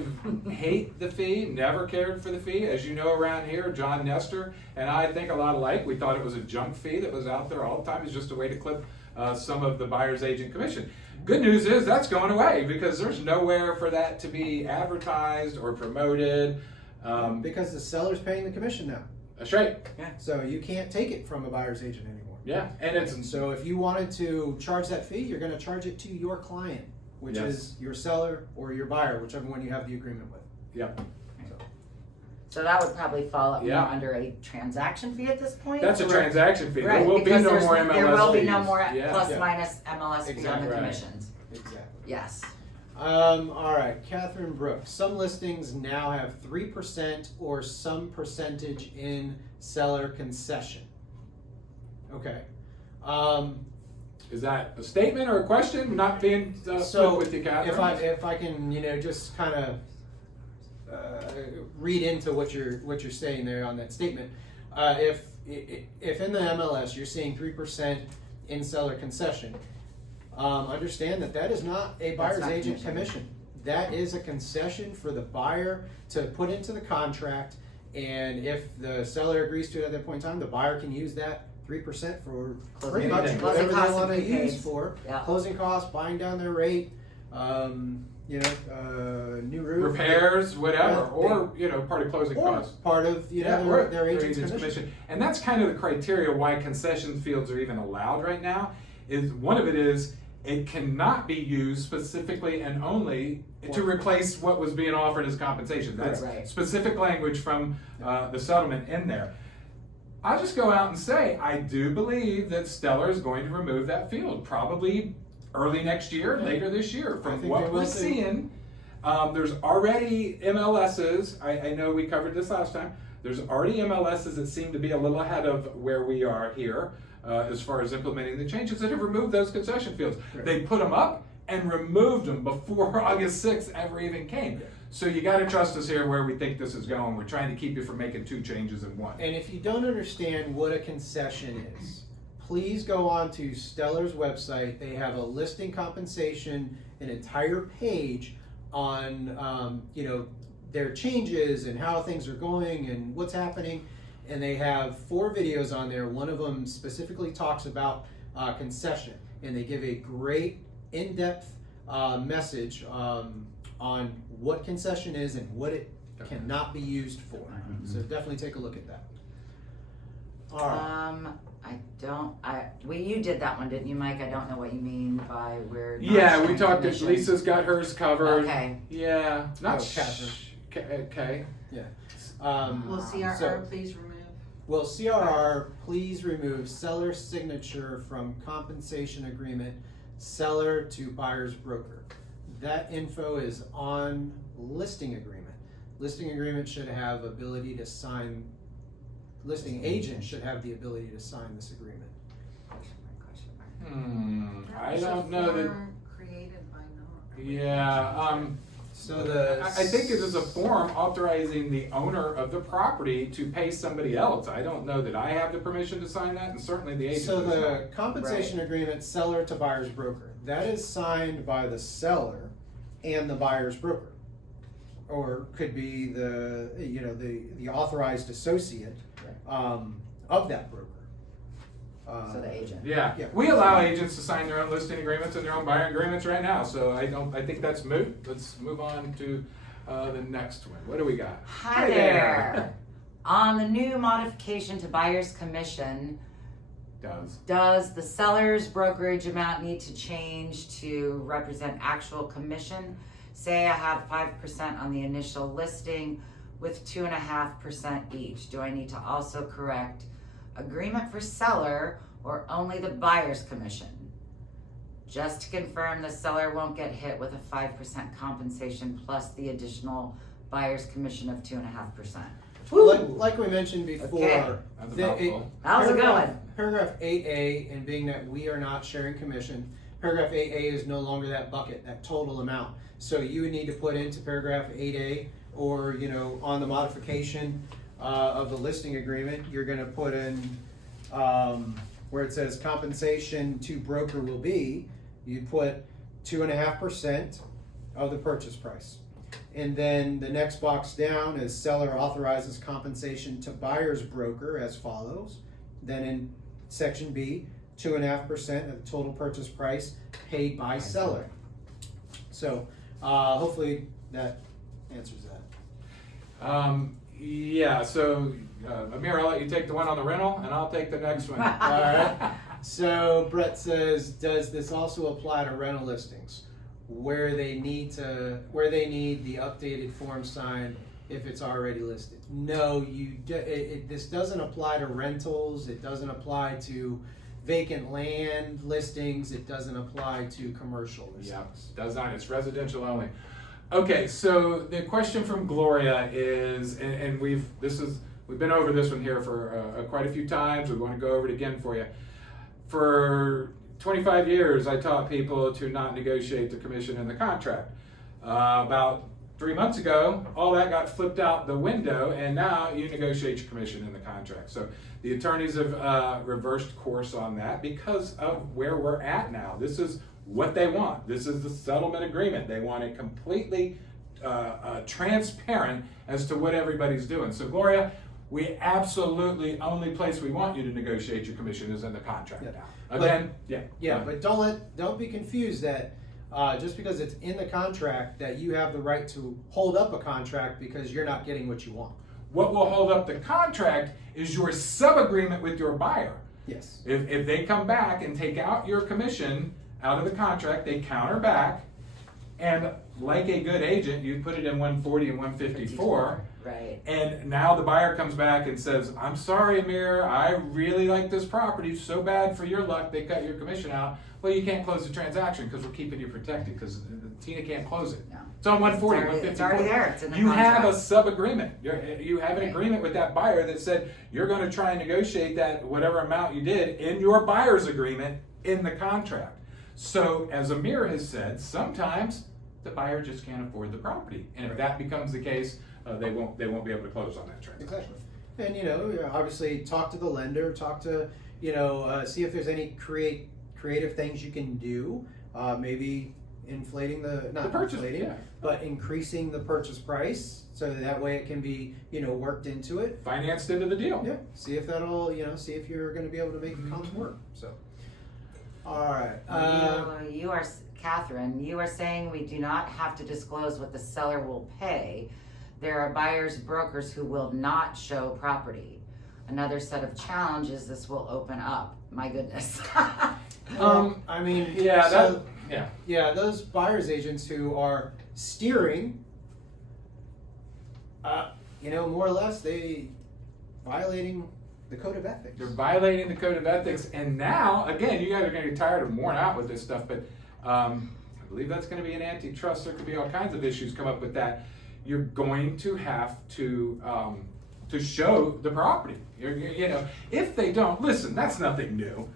hate the fee, never cared for the fee. As you know, around here, John Nestor and I think a lot alike. We thought it was a junk fee that was out there all the time. It's just a way to clip some of the buyer's agent commission. Good news is that's going away because there's nowhere for that to be advertised or promoted. because the seller's paying the commission now, That's right. so you can't take it from a buyer's agent anymore. Yeah, and it's And so if you wanted to charge that fee, you're going to charge it to your client, which Yes. is your seller or your buyer, whichever one you have the agreement with. yeah. So that would probably fall up Yeah. more under a transaction fee at this point? That's a Or- transaction fee. Right, There will be because no there's- more MLS There will be no fees. more Yeah. plus Yeah. minus MLS fee on Exactly the right. commissions. Exactly. Yes. All right, Catherine Brooks. Some listings now have 3% or some percentage in seller concession. Okay. Is that a statement or a question? Not being So with you, Catherine. if I can, just kind of read into what you're saying there on that statement. If in the MLS you're seeing 3% in seller concession, understand that is not a buyer's not agent commission. commission. That is a concession for the buyer to put into the contract, and if the seller agrees to it at that point in time, the buyer can use that 3% for pretty much anything. whatever Closing they costs want to and use prepaids. for. Yeah. Closing costs, buying down their rate, new roof. Repairs, whatever, Yeah, or part of closing or costs. part of or their agent's commission. And that's kind of the criteria why concession fields are even allowed right now. Is one of it is it cannot be used specifically and only to replace what was being offered as compensation. That's Right. specific language from the settlement in there. I'll just go out and say I do believe that Stellar is going to remove that field probably early next year, later this year. I From think what they we're will too. seeing, there's already MLSs. I know we covered this last time. There's already MLSs that seem to be a little ahead of where we are here as far as implementing the changes that have removed those concession fields. Right. They put them up and removed them before August 6th ever even came. Yeah. So you got to trust us here where we think this is going. We're trying to keep you from making two changes in one. And if you don't understand what a concession is, please go on to Stellar's website. They have a listing compensation, an entire page on their changes and how things are going and what's happening. And they have 4 videos on there. One of them specifically talks about concession, and they give a great in-depth message on what concession is and what it cannot be used for. So definitely take a look at that. All right. You did that one, didn't you, Mike? I don't know what you mean by we're not Yeah, we sharing talked. commission. Lisa's got hers covered. Okay. Yeah, not Oh, Catherine. Okay. Yeah. Will CRR So- please remove? Will CRR please remove seller signature from compensation agreement, seller to buyer's broker? That info is on listing agreement. Listing agreement should have ability to sign, listing agent should have the ability to sign this agreement. I don't know that. Form created by NAR. Yeah. So the. I think it is a form authorizing the owner of the property to pay somebody else. I don't know that I have the permission to sign that, and certainly the agent So does the not. compensation agreement, seller to buyer's broker, that is signed by the seller and the buyer's broker. Or could be the authorized associate of that broker. So the agent. Yeah. Yeah. We allow agents to sign their own listing agreements and their own buyer agreements right now. So I think that's moot. Let's move on to the next one. What do we got? Hi there. On the new modification to buyer's commission, does the seller's brokerage amount need to change to represent actual commission? Say I have 5% on the initial listing with 2.5% each. Do I need to also correct agreement for seller or only the buyer's commission? Just to confirm, the seller won't get hit with a 5% compensation plus the additional buyer's commission of 2.5%. Like we mentioned before, Okay. That's a the- mouthful. That was a good one. Paragraph 8A, and being that we are not sharing commission, paragraph 8A is no longer that bucket, that total amount. So you would need to put into paragraph 8A, or on the modification of the listing agreement, you're gonna put in where it says compensation to broker will be, you'd put 2.5% of the purchase price. And then the next box down is seller authorizes compensation to buyer's broker as follows. Then in section B, 2.5% of the total purchase price paid by seller. So hopefully that answers that. Yeah. So Amir, I'll let you take the one on the rental, and I'll take the next one. All right. So Brett says, does this also apply to rental listings where they need the updated form signed if it's already listed? No, this doesn't apply to rentals. It doesn't apply to vacant land listings. It doesn't apply to commercial Yeah, listings. does not, it's residential only. Okay, so the question from Gloria is, and we've been over this one here for quite a few times. We want to go over it again for you. For 25 years, I taught people to not negotiate the commission in the contract. About 3 months ago, all that got flipped out the window, and now you negotiate your commission in the contract. So the attorneys have reversed course on that because of where we're at now. This is what they want. This is the settlement agreement. They want it completely transparent as to what everybody's doing. So Gloria, we absolutely, only place we want you to negotiate your commission is in the contract now. Again, But don't be confused that just because it's in the contract that you have the right to hold up a contract because you're not getting what you want. What will hold up the contract is your sub-agreement with your buyer. Yes. If they come back and take out your commission out of the contract, they counter back, and like a good agent, you put it in 140 and 154. Right. And now the buyer comes back and says, I'm sorry, Amir, I really like this property, so bad for your luck, they cut your commission out. Well, you can't close the transaction because we're keeping you protected because Tina can't close it. No. It's on 140, It's 154. already there. It's in the You have a contract. sub-agreement. You have an Right. agreement with that buyer that said you're going to try and negotiate that whatever amount you did in your buyer's agreement in the contract. So, as Amir has said, sometimes the buyer just can't afford the property. And if that becomes the case, they won't be able to close on that transaction. Exactly. And obviously talk to the lender, talk to see if there's any creative things you can do. Maybe inflating not purchase, inflating, yeah. but increasing the purchase price so that way it can be worked into it. Financed into the deal. Yeah. See if that'll see if you're going to be able to make it come to work. So. All right. You are, Catherine, you are saying we do not have to disclose what the seller will pay. There are buyers, brokers who will not show property. Another set of challenges this will open up. My goodness. I mean, Yeah, those buyer's agents who are steering, more or less, they violating the code of ethics. they're violating the code of ethics, and now, again, you guys are going to get tired of worn out with this stuff, but I believe that's going to be an antitrust. There could be all kinds of issues come up with that. You're going to have to show the property. If they don't, listen, that's nothing new.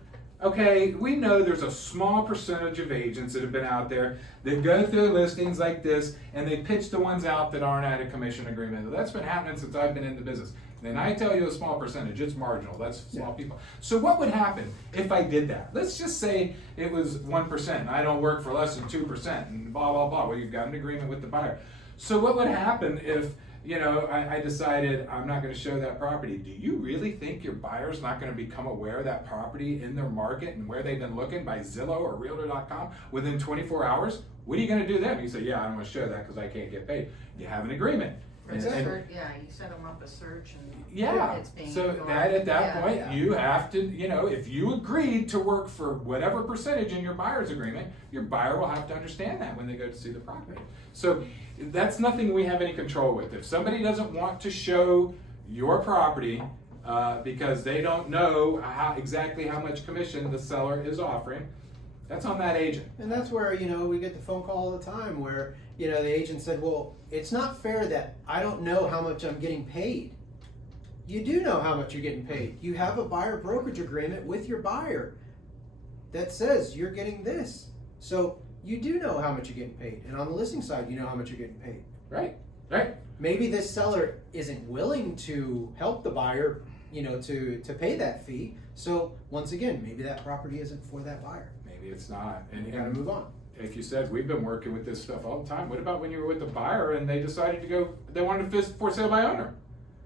Okay, we know there's a small percentage of agents that have been out there that go through listings like this and they pitch the ones out that aren't at a commission agreement. That's been happening since I've been in the business. And I tell you a small percentage, it's marginal, that's small people. So what would happen if I did that? Let's just say it was 1% and I don't work for less than 2% and blah, blah, blah. Well, you've got an agreement with the buyer. So what would happen if I decided I'm not going to show that property? Do you really think your buyer's not going to become aware of that property in their market and where they've been looking by Zillow or Realtor.com within 24 hours? What are you going to do then? You say, yeah, I don't want to show that because I can't get paid. You have an agreement. You set them up a search and Yeah, it's being so ignored. at that point, Yeah. you have to, if you agreed to work for whatever percentage in your buyer's agreement, your buyer will have to understand that when they go to see the property. So that's nothing we have any control with. If somebody doesn't want to show your property because they don't know exactly how much commission the seller is offering, that's on that agent. And that's where, we get the phone call all the time where, the agent said, well, it's not fair that I don't know how much I'm getting paid. You do know how much you're getting paid. You have a buyer brokerage agreement with your buyer that says you're getting this. So you do know how much you're getting paid. And on the listing side, you know how much you're getting paid. Right. Maybe this seller isn't willing to help the buyer, to pay that fee. So once again, maybe that property isn't for that buyer. Maybe it's not. You gotta move on. Like you said, we've been working with this stuff all the time. What about when you were with the buyer and they decided they wanted to for sale by owner?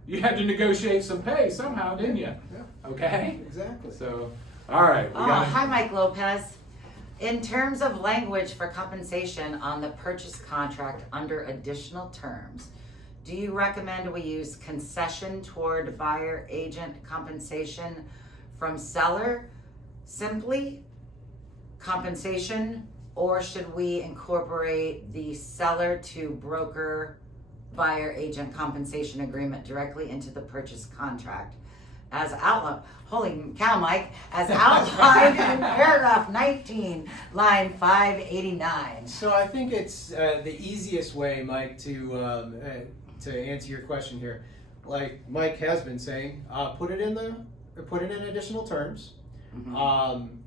You had to negotiate some pay somehow, didn't you? Yeah. Okay? Exactly. So, all right. Hi, Mike Lopez. In terms of language for compensation on the purchase contract under additional terms, do you recommend we use concession toward buyer agent compensation from seller simply, compensation, or should we incorporate the seller to broker buyer agent compensation agreement directly into the purchase contract? as outlined, holy cow, Mike, as outlined in paragraph 19, line 589. So I think it's the easiest way, Mike, to answer your question here. Like Mike has been saying, put it in additional terms,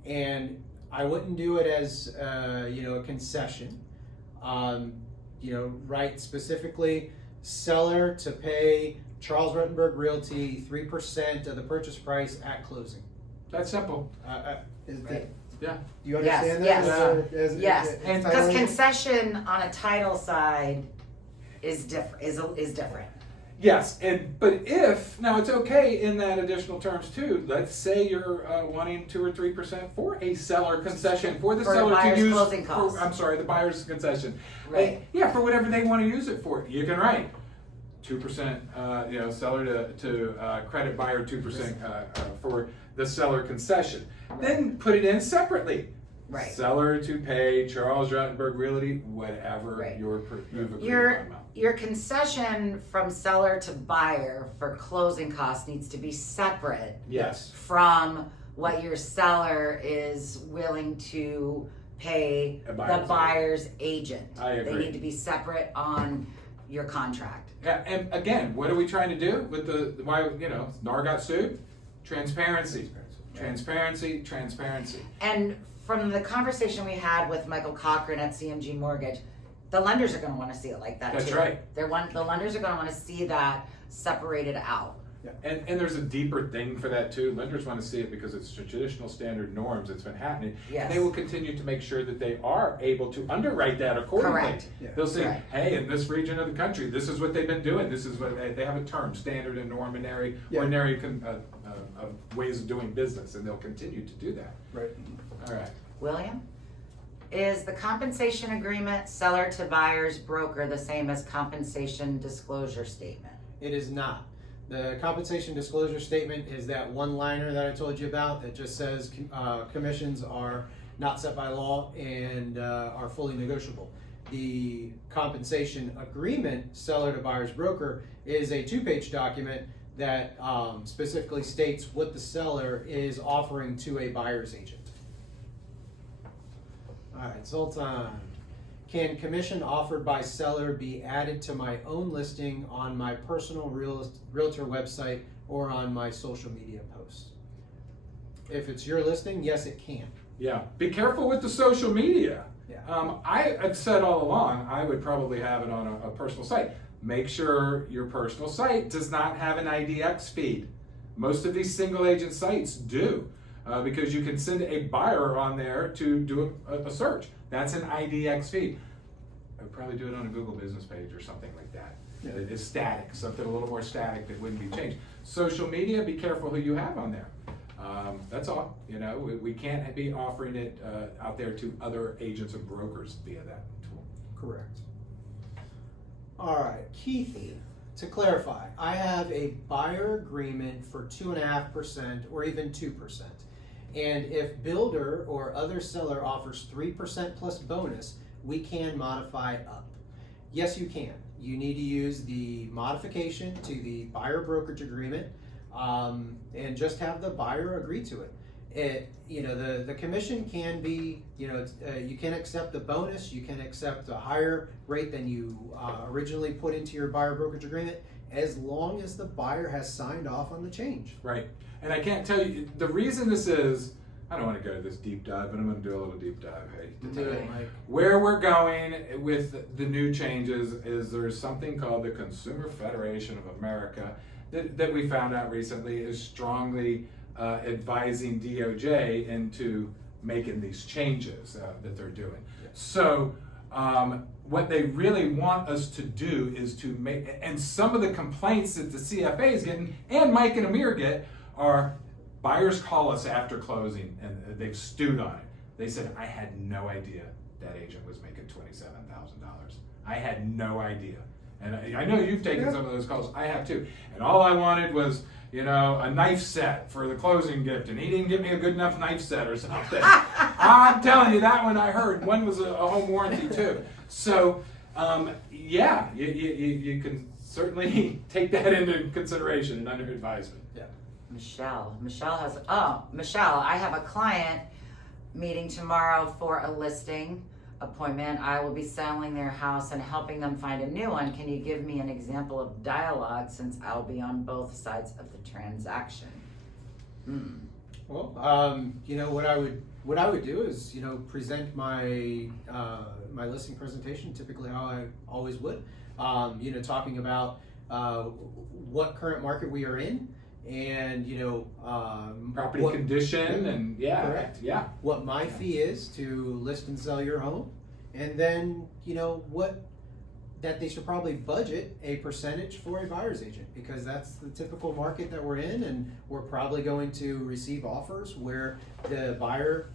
and I wouldn't do it as a concession. Write specifically seller to pay Charles Rutenberg Realty 3% of the purchase price at closing. That's simple. Right. Yeah. Do you understand Yes, that? Yes, as because titling? concession on a title side is different. Is different. Yes, but if now it's okay in that additional terms too. Let's say you're wanting 2 or 3% for a seller concession for the For the seller to buyer's use. closing costs. I'm sorry, the buyer's concession. Right. Yeah, for whatever they want to use it for. You can write 2%. Seller to credit buyer 2% for the seller concession. Then put it in separately. Right. Seller to pay Charles Rutenberg Realty whatever Right. you've agreed Your upon. your concession from seller to buyer for closing costs needs to be separate Yes. from what your seller is willing to pay A the buyer's agent. I agree. They need to be separate on your contract. Yeah, and again, what are we trying to do with why NAR got sued? Transparency. Transparency. And from the conversation we had with Michael Cochran at CMG Mortgage, the lenders are going to want to see it like that That's too. right. The lenders are going to want to see that separated out. And there's a deeper thing for that too. Lenders want to see it because it's traditional standard norms. It's been happening. Yes. They will continue to make sure that they are able to underwrite that accordingly. Correct. Yeah. They'll say, Correct. hey, in this region of the country, this is what they've been doing. This is what they have a term, standard and ordinary ways of doing business, and they'll continue to do that. Right. All right. William? Is the compensation agreement seller to buyer's broker the same as compensation disclosure statement? It is not. The compensation disclosure statement is that one-liner that I told you about that just says commissions are not set by law and are fully negotiable. The compensation agreement, seller to buyer's broker, is a 2-page document that specifically states what the seller is offering to a buyer's agent. All right, Zoltan. Can commission offered by seller be added to my own listing on my personal realtor website or on my social media posts? If it's your listing, yes, it can. Yeah. Be careful with the social media. Yeah. I have said all along, I would probably have it on a personal site. Make sure your personal site does not have an IDX feed. Most of these single agent sites do, because you can send a buyer on there to do a search. That's an IDX feed. I would probably do it on a Google business page or something like that. Yeah. It is static, something a little more static that wouldn't be changed. Social media, be careful who you have on there. That's all. We can't be offering it out there to other agents or brokers via that tool. Correct. All right, Keithy, to clarify, I have a buyer agreement for 2.5% or even 2%. And if builder or other seller offers 3% plus bonus, we can modify up. Yes, you can. You need to use the modification to the buyer brokerage agreement and just have the buyer agree to it. The commission can be, you can accept the bonus, you can accept a higher rate than you originally put into your buyer brokerage agreement, as long as the buyer has signed off on the change. Right. And I can't tell you, the reason this is, I don't want to go to this deep dive, but I'm going to do a little deep dive. Do it, Mike. Where we're going with the new changes is there's something called the Consumer Federation of America that we found out recently is strongly advising DOJ into making these changes that they're doing. Yeah. So what they really want us to do is to make, and some of the complaints that the CFA is getting, and Mike and Amir get, are buyers call us after closing and they've stewed on it. They said, I had no idea that agent was making $27,000. I had no idea. And I know you've taken some of those calls. I have too. And all I wanted was, a knife set for the closing gift, and he didn't give me a good enough knife set or something. I'm telling you, that one I heard. One was a home warranty too. So, yeah, you can certainly take that into consideration and under advisement. Yeah. Michelle I have a client meeting tomorrow for a listing appointment. I will be selling their house and helping them find a new one. Can you give me an example of dialogue since I'll be on both sides of the transaction? Well, you know, what I would do is, you know, present my my listing presentation, typically how I always would. You know, talking about what current market we are in, and you know, Property condition and correct. yeah. What my fee is to list and sell your home, and then you know that they should probably budget a percentage for a buyer's agent, because that's the typical market that we're in, and we're probably going to receive offers where the buyer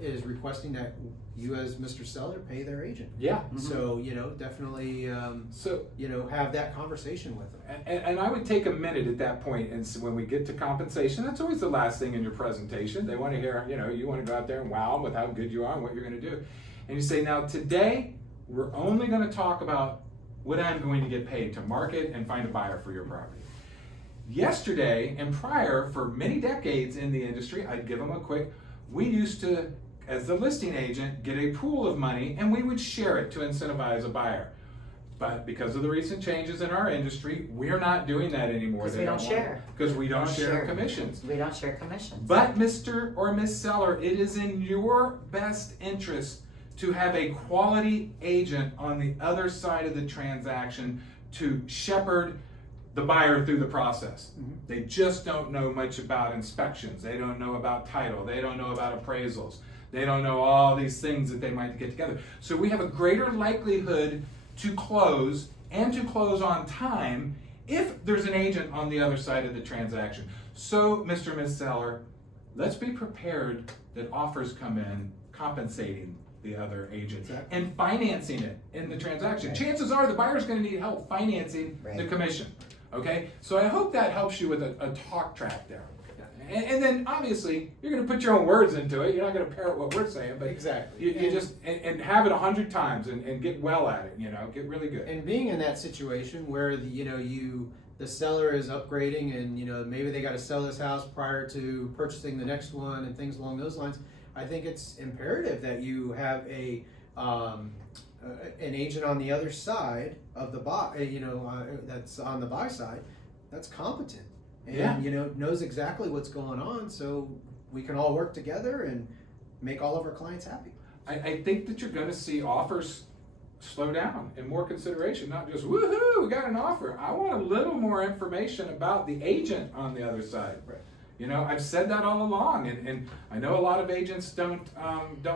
is requesting that you as Mr. Seller pay their agent. Yeah. So you know, definitely So you know, have that conversation with them. And I would take a minute at that point, and so when we get to compensation, that's always the last thing in your presentation. They want to hear, you know, you want to go out there and wow them with how good you are and what you're going to do. And you say, now today, we're only going to talk about what I'm going to get paid to market and find a buyer for your property. Yesterday and prior, for many decades in the industry, I'd give them a quick, we used to, as the listing agent, get a pool of money and we would share it to incentivize a buyer. But because of the recent changes in our industry, we're not doing that anymore. Because we don't share. Because we don't share commissions. We don't share commissions. But Mr. or Miss Seller, it is in your best interest to have a quality agent on the other side of the transaction to shepherd the buyer through the process. They just don't know much about inspections. They don't know about title. They don't know about appraisals. They don't know all these things that they might get together. So we have a greater likelihood to close, and to close on time, if there's an agent on the other side of the transaction. So, Mr. and Ms. Seller, let's be prepared that offers come in compensating the other agent and financing it in the transaction. Right. Chances are the buyer's going to need help financing the commission. Okay, so I hope that helps you with a talk track there. And then obviously you're going to put your own words into it. You're not going to parrot what we're saying, but Exactly. you just and have it 100 times and get well at it. You know, get really good. And being in that situation where the seller is upgrading, and you know, maybe they got to sell this house prior to purchasing the next one and things along those lines, I think it's imperative that you have an agent on the other side of the buy, that's on the buy side, that's competent and knows exactly what's going on, so we can all work together and make all of our clients happy. I think that you're going to see offers slow down and more consideration, not just woohoo, we got an offer. I want a little more information about the agent on the other side. Right. You know, I've said that all along, and I know a lot of agents don't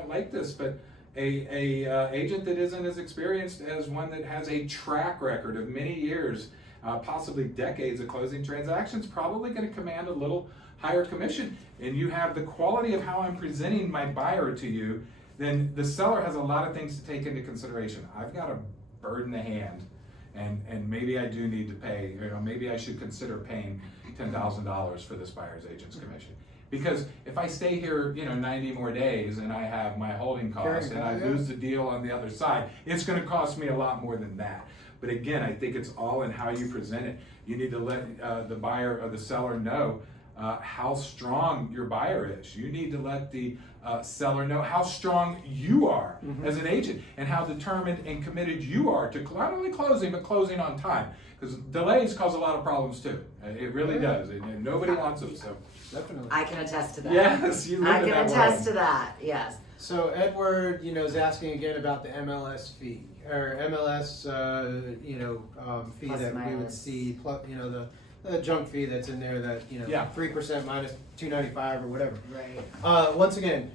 like this, but a agent that isn't as experienced as one that has a track record of many years, possibly decades of closing transactions, probably going to command a little higher commission. And you have the quality of how I'm presenting my buyer to you, then the seller has a lot of things to take into consideration. I've got a bird in the hand, and maybe I do need to pay, maybe I should consider paying $10,000 for this buyer's agent's commission. Because if I stay here, 90 more days and I have my holding costs and I lose the deal on the other side, it's going to cost me a lot more than that. But again, I think it's all in how you present it. You need to let the buyer or the seller know how strong your buyer is. You need to let the seller know how strong you are as an agent, and how determined and committed you are to not only closing, but closing on time. Because delays cause a lot of problems too. It really does, and nobody wants them. So Definitely. I can attest to that. yes, you live I in can that attest world. to that. Yes. So Edward, is asking again about the MLS fee or MLS, fee Plus that we would minus. see, plus, the junk fee that's in there that 3% minus $295 or whatever. Right. Once again,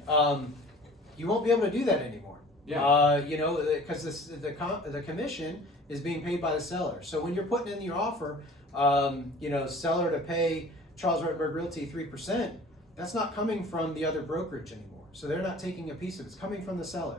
you won't be able to do that anymore. Yeah. Because the commission is being paid by the seller. So when you're putting in your offer, seller to pay Charles Rutenberg Realty 3%, that's not coming from the other brokerage anymore. So they're not taking a piece of it. It's coming from the seller.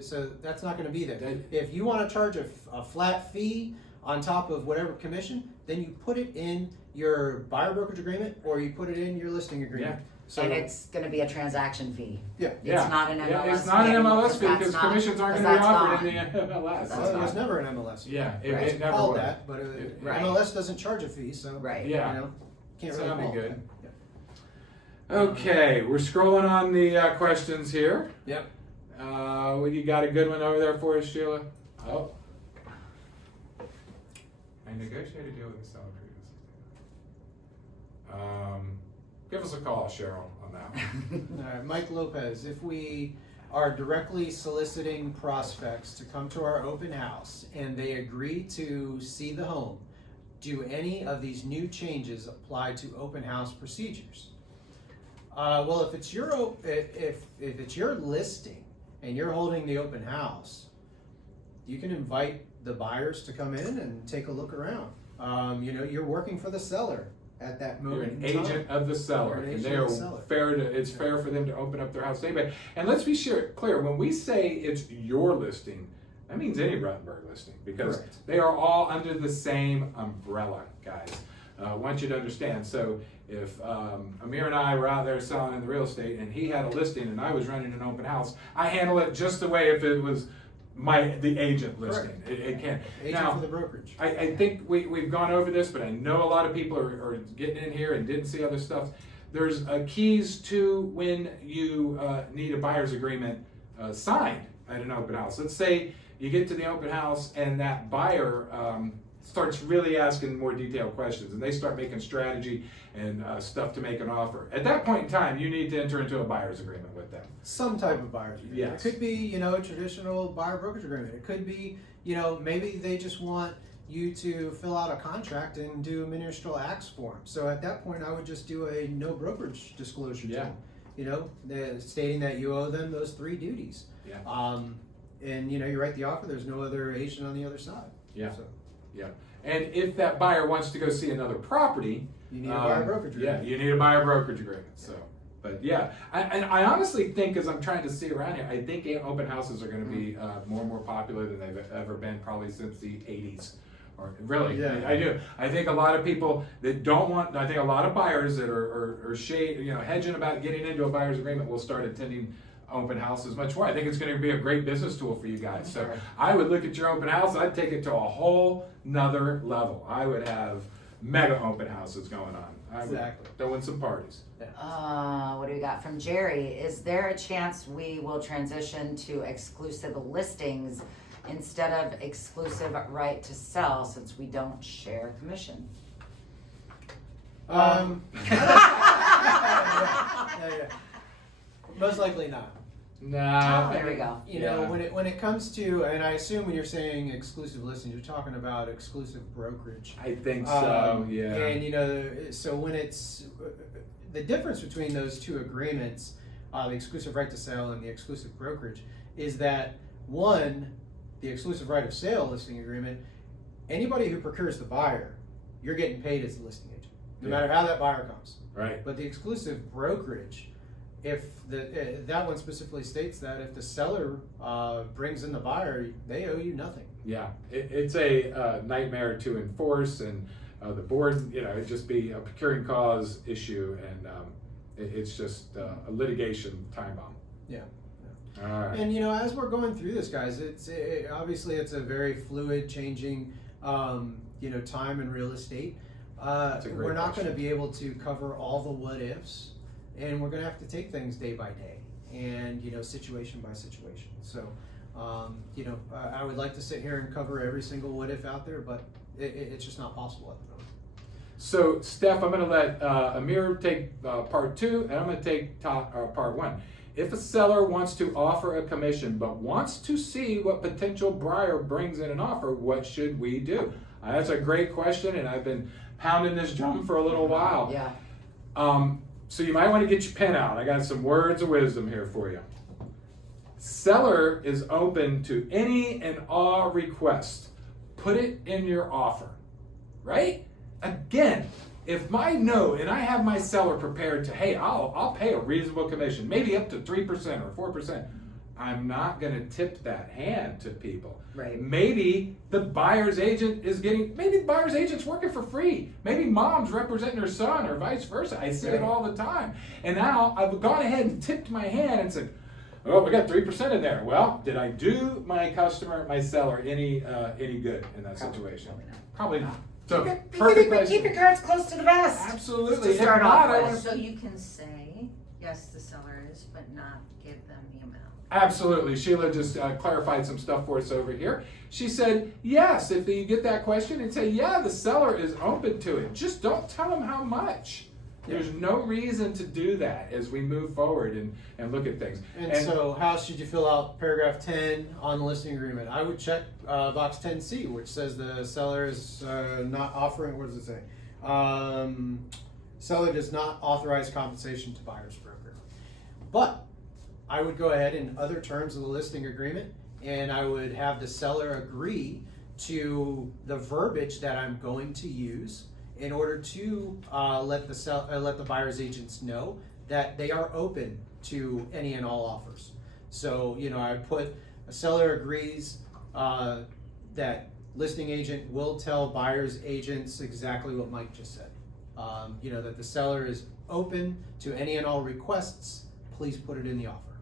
So that's not going to be there. If you want to charge a flat fee on top of whatever commission, then you put it in your buyer brokerage agreement or you put it in your listing agreement. Yeah. So And it's going to be a transaction fee. yeah. It's not an MLS Yeah, it's not an MLS fee that's because not- commissions aren't going to be that's offered in gone. the MLS. That's Well, it was not. never an MLS fee. Yeah, It's it never called was. that, but Right. MLS doesn't charge a fee, so Right. Yeah. can't So really that'd be qualify. good. Okay, we're scrolling on the questions here. Yep. Well, you got a good one over there for us, Sheila? Oh. I negotiated a deal with the seller previously. Give us a call, Cheryl, on that one. All right, Mike Lopez, if we are directly soliciting prospects to come to our open house and they agree to see the home, do any of these new changes apply to open house procedures? Well, if it's your listing and you're holding the open house, you can invite the buyers to come in and take a look around. You're working for the seller at that You're moment. an in time. agent of the seller, You're an and agent they of are the seller. it's fair for them to open up their house to anybody. And let's be clear, when we say it's your listing, that means any Rutenberg listing, because Correct. they are all under the same umbrella, guys. I want you to understand. So if Amir and I were out there selling in the real estate and he had a listing and I was running an open house, I handle it just the way if it was the agent listing. Correct. It can. Agent Now, for the brokerage. I think we've gone over this, but I know a lot of people are getting in here and didn't see other stuff. There's keys to when you need a buyer's agreement signed at an open house. Let's say you get to the open house and that buyer starts really asking more detailed questions and they start making strategy and stuff to make an offer. At that point in time, you need to enter into a buyer's agreement with them. Some type of buyer's agreement. Yes. It could be, a traditional buyer brokerage agreement. It could be, maybe they just want you to fill out a contract and do ministerial acts for them. So at that point, I would just do a no brokerage disclosure to them. Stating that you owe them those 3 duties. Yeah. And you write the offer. There's no other agent on the other side. Yeah. So Yeah. And if that buyer wants to go see another property, you need a buyer brokerage agreement. Yeah, you need a buyer brokerage agreement. So, but yeah, I honestly think, as I'm trying to see around here, I think open houses are going to be more and more popular than they've ever been, probably since the '80s. Or really, Yeah. I do. I think a lot of people that don't want. I think a lot of buyers that are hedging about getting into a buyer's agreement will start attending open houses much more. I think it's going to be a great business tool for you guys. So Right. I would look at your open house. I'd take it to a whole nother level. I would have mega open houses going on. I would Exactly. throw in some parties. What do we got from Jerry? Is there a chance we will transition to exclusive listings instead of exclusive right to sell, since we don't share commission? Yeah. Most likely not. Nah. There we go. Yeah. When it comes to, and I assume when you're saying exclusive listings, you're talking about exclusive brokerage. I think so. Yeah. And so when it's the difference between those two agreements, the exclusive right to sell and the exclusive brokerage, is that one, the exclusive right of sale listing agreement, anybody who procures the buyer, you're getting paid as the listing agent, no matter how that buyer comes. Right. But the exclusive brokerage, if that one specifically states that if the seller brings in the buyer, they owe you nothing. Yeah. It's a nightmare to enforce, and the board, it'd just be a procuring cause issue, and it's just a litigation time bomb. Yeah. All right. And as we're going through this, guys, obviously it's a very fluid, changing, time in real estate. That's a great We're not going question. to be able to cover all the what ifs, and we're going to have to take things day by day, and situation by situation. So, I would like to sit here and cover every single what if out there, but it's just not possible at the moment. So, Steph, I'm going to let Amir take part 2, and I'm going to take part 1. If a seller wants to offer a commission but wants to see what potential buyer brings in an offer, what should we do? That's a great question, and I've been pounding this drum for a little while. Yeah. So you might want to get your pen out. I got some words of wisdom here for you. Seller is open to any and all requests. Put it in your offer, right? Again, if I know and I have my seller prepared to, hey, I'll pay a reasonable commission, maybe up to 3% or 4%. I'm not going to tip that hand to people. Right. Maybe the buyer's agent maybe the buyer's agent's working for free. Maybe mom's representing her son or vice versa. I see it all the time. And now I've gone ahead and tipped my hand and said, oh, we got 3% in there. Well, did I do my customer, my seller, any good in that situation? Probably not. So, Keep perfect your question. cards close to the vest. Absolutely. To start If off not, I with. wanna- So you can say, yes, the seller is, but not give them the amount. Absolutely. Sheila just clarified some stuff for us over here. She said, yes, if you get that question and say, yeah, the seller is open to it. Just don't tell them how much. There's no reason to do that as we move forward and look at things. And so how should you fill out paragraph 10 on the listing agreement? I would check box 10C, which says the seller is not offering, what does it say? Seller does not authorize compensation to buyer's broker. But I would go ahead in other terms of the listing agreement, and I would have the seller agree to the verbiage that I'm going to use in order to let the buyer's agents know that they are open to any and all offers. So, I put a seller agrees that listing agent will tell buyer's agents exactly what Mike just said. That the seller is open to any and all requests. Please put it in the offer.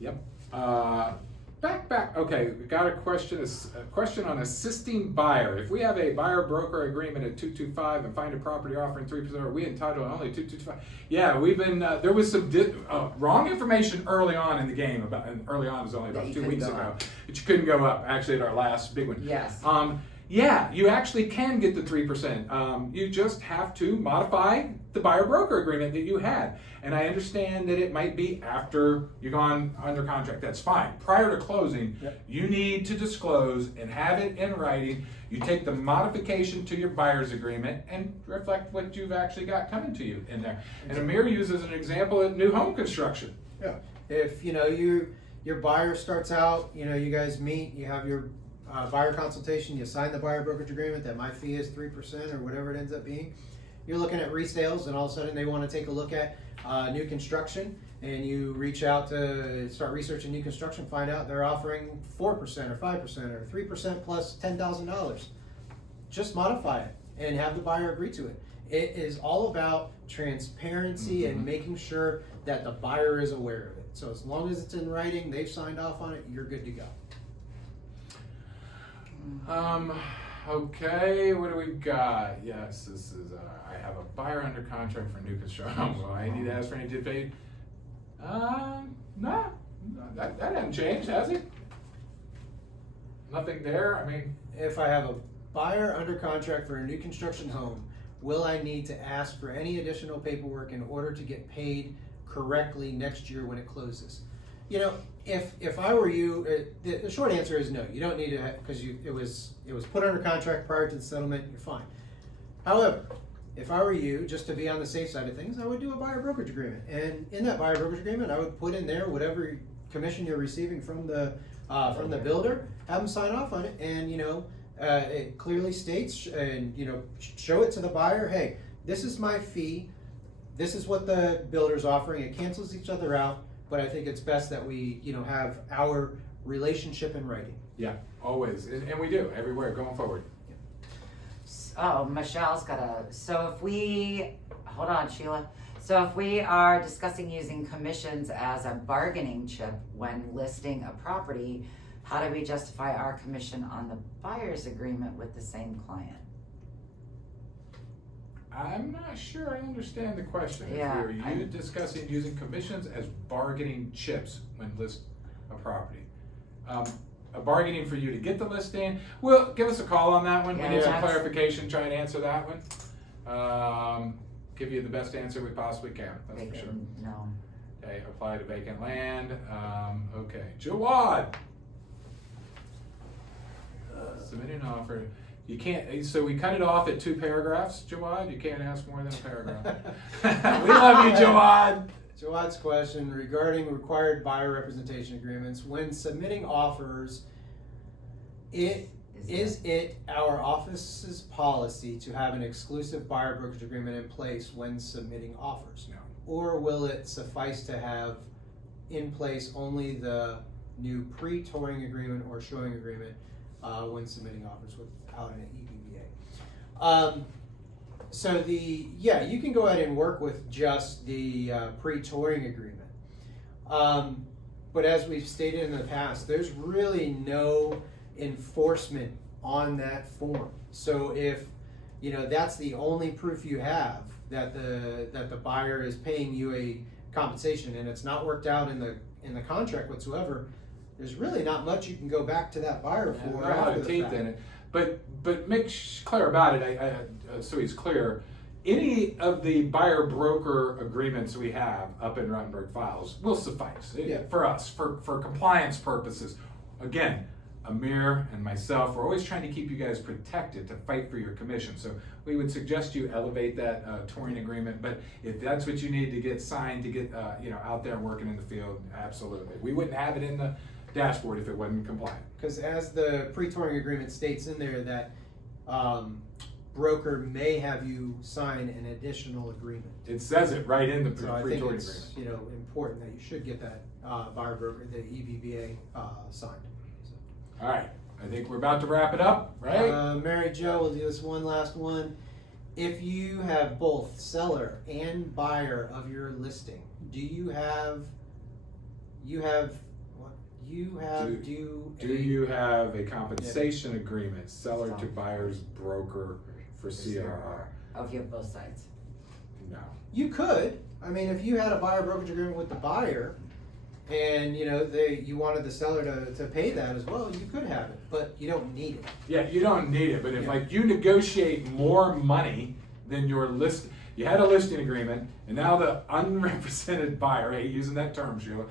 Yep. Back. Okay, we got a question on assisting buyer. If we have a buyer-broker agreement at 225 and find a property offering 3%, are we entitled to only 225? Yeah, we've been. There was some wrong information early on in the game and early on was only about 2 weeks ago, but you couldn't go up. Actually, at our last big one. Yes. Yeah, you actually can get the 3%. You just have to modify the buyer-broker agreement that you had. And I understand that it might be after you've gone under contract. That's fine. Prior to closing, you need to disclose and have it in writing. You take the modification to your buyer's agreement and reflect what you've actually got coming to you in there. And Amir uses an example at new home construction. Yeah. If your buyer starts out, you guys meet, you have your buyer consultation, you sign the buyer brokerage agreement that my fee is 3% or whatever it ends up being. You're looking at resales, and all of a sudden they want to take a look at new construction, and you reach out to start researching new construction, find out they're offering 4% or 5% or 3% plus $10,000. Just modify it and have the buyer agree to it. It is all about transparency and making sure that the buyer is aware of it. So as long as it's in writing, they've signed off on it, you're good to go. Okay, what do we got? Yes, this is, I have a buyer under contract for new construction. Well, I need to ask for any debate. No, that hasn't changed, has it? Nothing there, I mean. If I have a buyer under contract for a new construction home, will I need to ask for any additional paperwork in order to get paid correctly next year when it closes? If I were you, the short answer is no. You don't need to, because it was put under contract prior to the settlement. You're fine. However, if I were you, just to be on the safe side of things, I would do a buyer brokerage agreement, and in that buyer brokerage agreement, I would put in there whatever commission you're receiving from the builder. Have them sign off on it, and it clearly states, and show it to the buyer. Hey, this is my fee. This is what the builder's offering. It cancels each other out. But I think it's best that we, have our relationship in writing. Yeah, always, and we do, everywhere, going forward. Oh, Michelle's hold on, Sheila. So if we are discussing using commissions as a bargaining chip when listing a property, how do we justify our commission on the buyer's agreement with the same client? I'm not sure I understand the question. Yeah, Are you discussing using commissions as bargaining chips when list a property? A bargaining for you to get the listing? Well, give us a call on that one. We need some clarification, try and answer that one. Give you the best answer we possibly can, that's for sure. No. Okay, apply to vacant land. Okay, Jawad. Submit an offer. You can't, so we cut it off at 2 paragraphs, Jawad? You can't ask more than a paragraph. We love you, Jawad. Jawad's question regarding required buyer representation agreements. When submitting offers, is it our office's policy to have an exclusive buyer brokerage agreement in place when submitting offers? No. Or will it suffice to have in place only the new pre-touring agreement or showing agreement when submitting offers without an EBVA? So you can go ahead and work with just the pre-touring agreement. But as we've stated in the past, there's really no enforcement on that form. So if, you know, that's the only proof you have that the buyer is paying you a compensation and it's not worked out in the contract whatsoever, there's really not much you can go back to that buyer for. There are a lot of teeth in it, but make clear about it. So he's clear. Any of the buyer broker agreements we have up in Rutenberg files will suffice for us for compliance purposes. Again, Amir and myself, we're always trying to keep you guys protected to fight for your commission. So we would suggest you elevate that touring agreement. But if that's what you need to get signed to get out there working in the field, absolutely. We wouldn't have it in the dashboard if it wasn't compliant. Because as the pre-touring agreement states in there that broker may have you sign an additional agreement. It says it right in the So I think pre-touring it's agreement. important that you should get that buyer broker, the EBBA signed. All right, I think we're about to wrap it up, right? Mary Jo, we'll do this one last one. If you have both seller and buyer of your listing, do you have a compensation agreement, seller to buyer's broker for CRR? Oh, if you have both sides. No. You could. I mean, if you had a buyer brokerage agreement with the buyer, and you wanted the seller to pay that as well, you could have it, but you don't need it. Yeah, you don't need it, but if like you negotiate more money than your list, you had a listing agreement, and now the unrepresented buyer, I hate using that term, Sheila,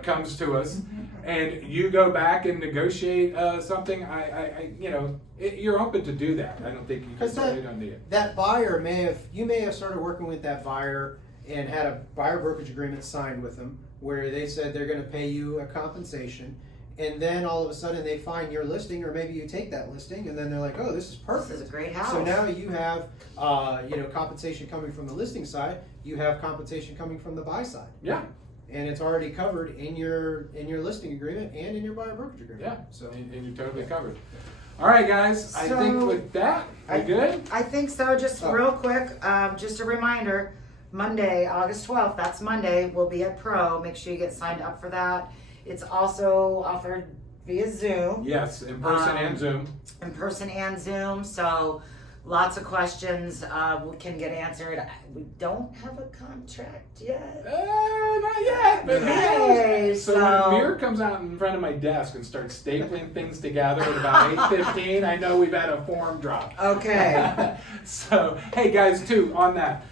comes to us, and you go back and negotiate something. You're open to do that. I don't think you necessarily don't need it. That buyer may have started working with that buyer and had a buyer brokerage agreement signed with them where they said they're going to pay you a compensation, and then all of a sudden they find your listing, or maybe you take that listing, and then they're like, oh, this is perfect. This is a great house. So now you have compensation coming from the listing side, you have compensation coming from the buy side. Yeah. And it's already covered in your listing agreement and in your buyer brokerage agreement. Yeah. So And you're totally covered. All right, guys. I think with that, we good? I think so. Just real quick, just a reminder, Monday, August 12th, that's Monday, we'll be at Pro. Make sure you get signed up for that. It's also offered via Zoom. Yes, in person and Zoom. In person and Zoom, so lots of questions can get answered. We don't have a contract yet. Not yet, but Hey, so when Amir comes out in front of my desk and starts stapling things together at about 8:15, I know we've had a form drop. Okay. So, hey guys, too, on that.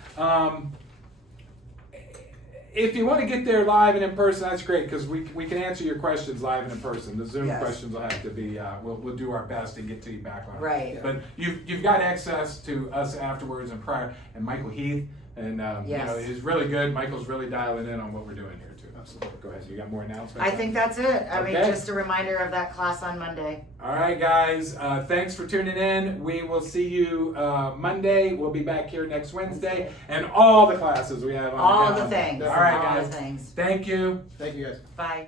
If you want to get there live and in person, that's great, because we can answer your questions live and in person. The Zoom questions will have to be, we'll do our best and get to you back on it. Right. But you've got access to us afterwards and prior, and Michael Heath, and he's really good. Michael's really dialing in on what we're doing here too. Absolutely. Go ahead. You got more announcements? I think that's it. I mean, Okay. just a reminder of that class on Monday. All right, guys. Thanks for tuning in. We will see you Monday. We'll be back here next Wednesday, and all the classes we have on All the the things. All right, all guys. the things. Thank you. thank you guys. Bye.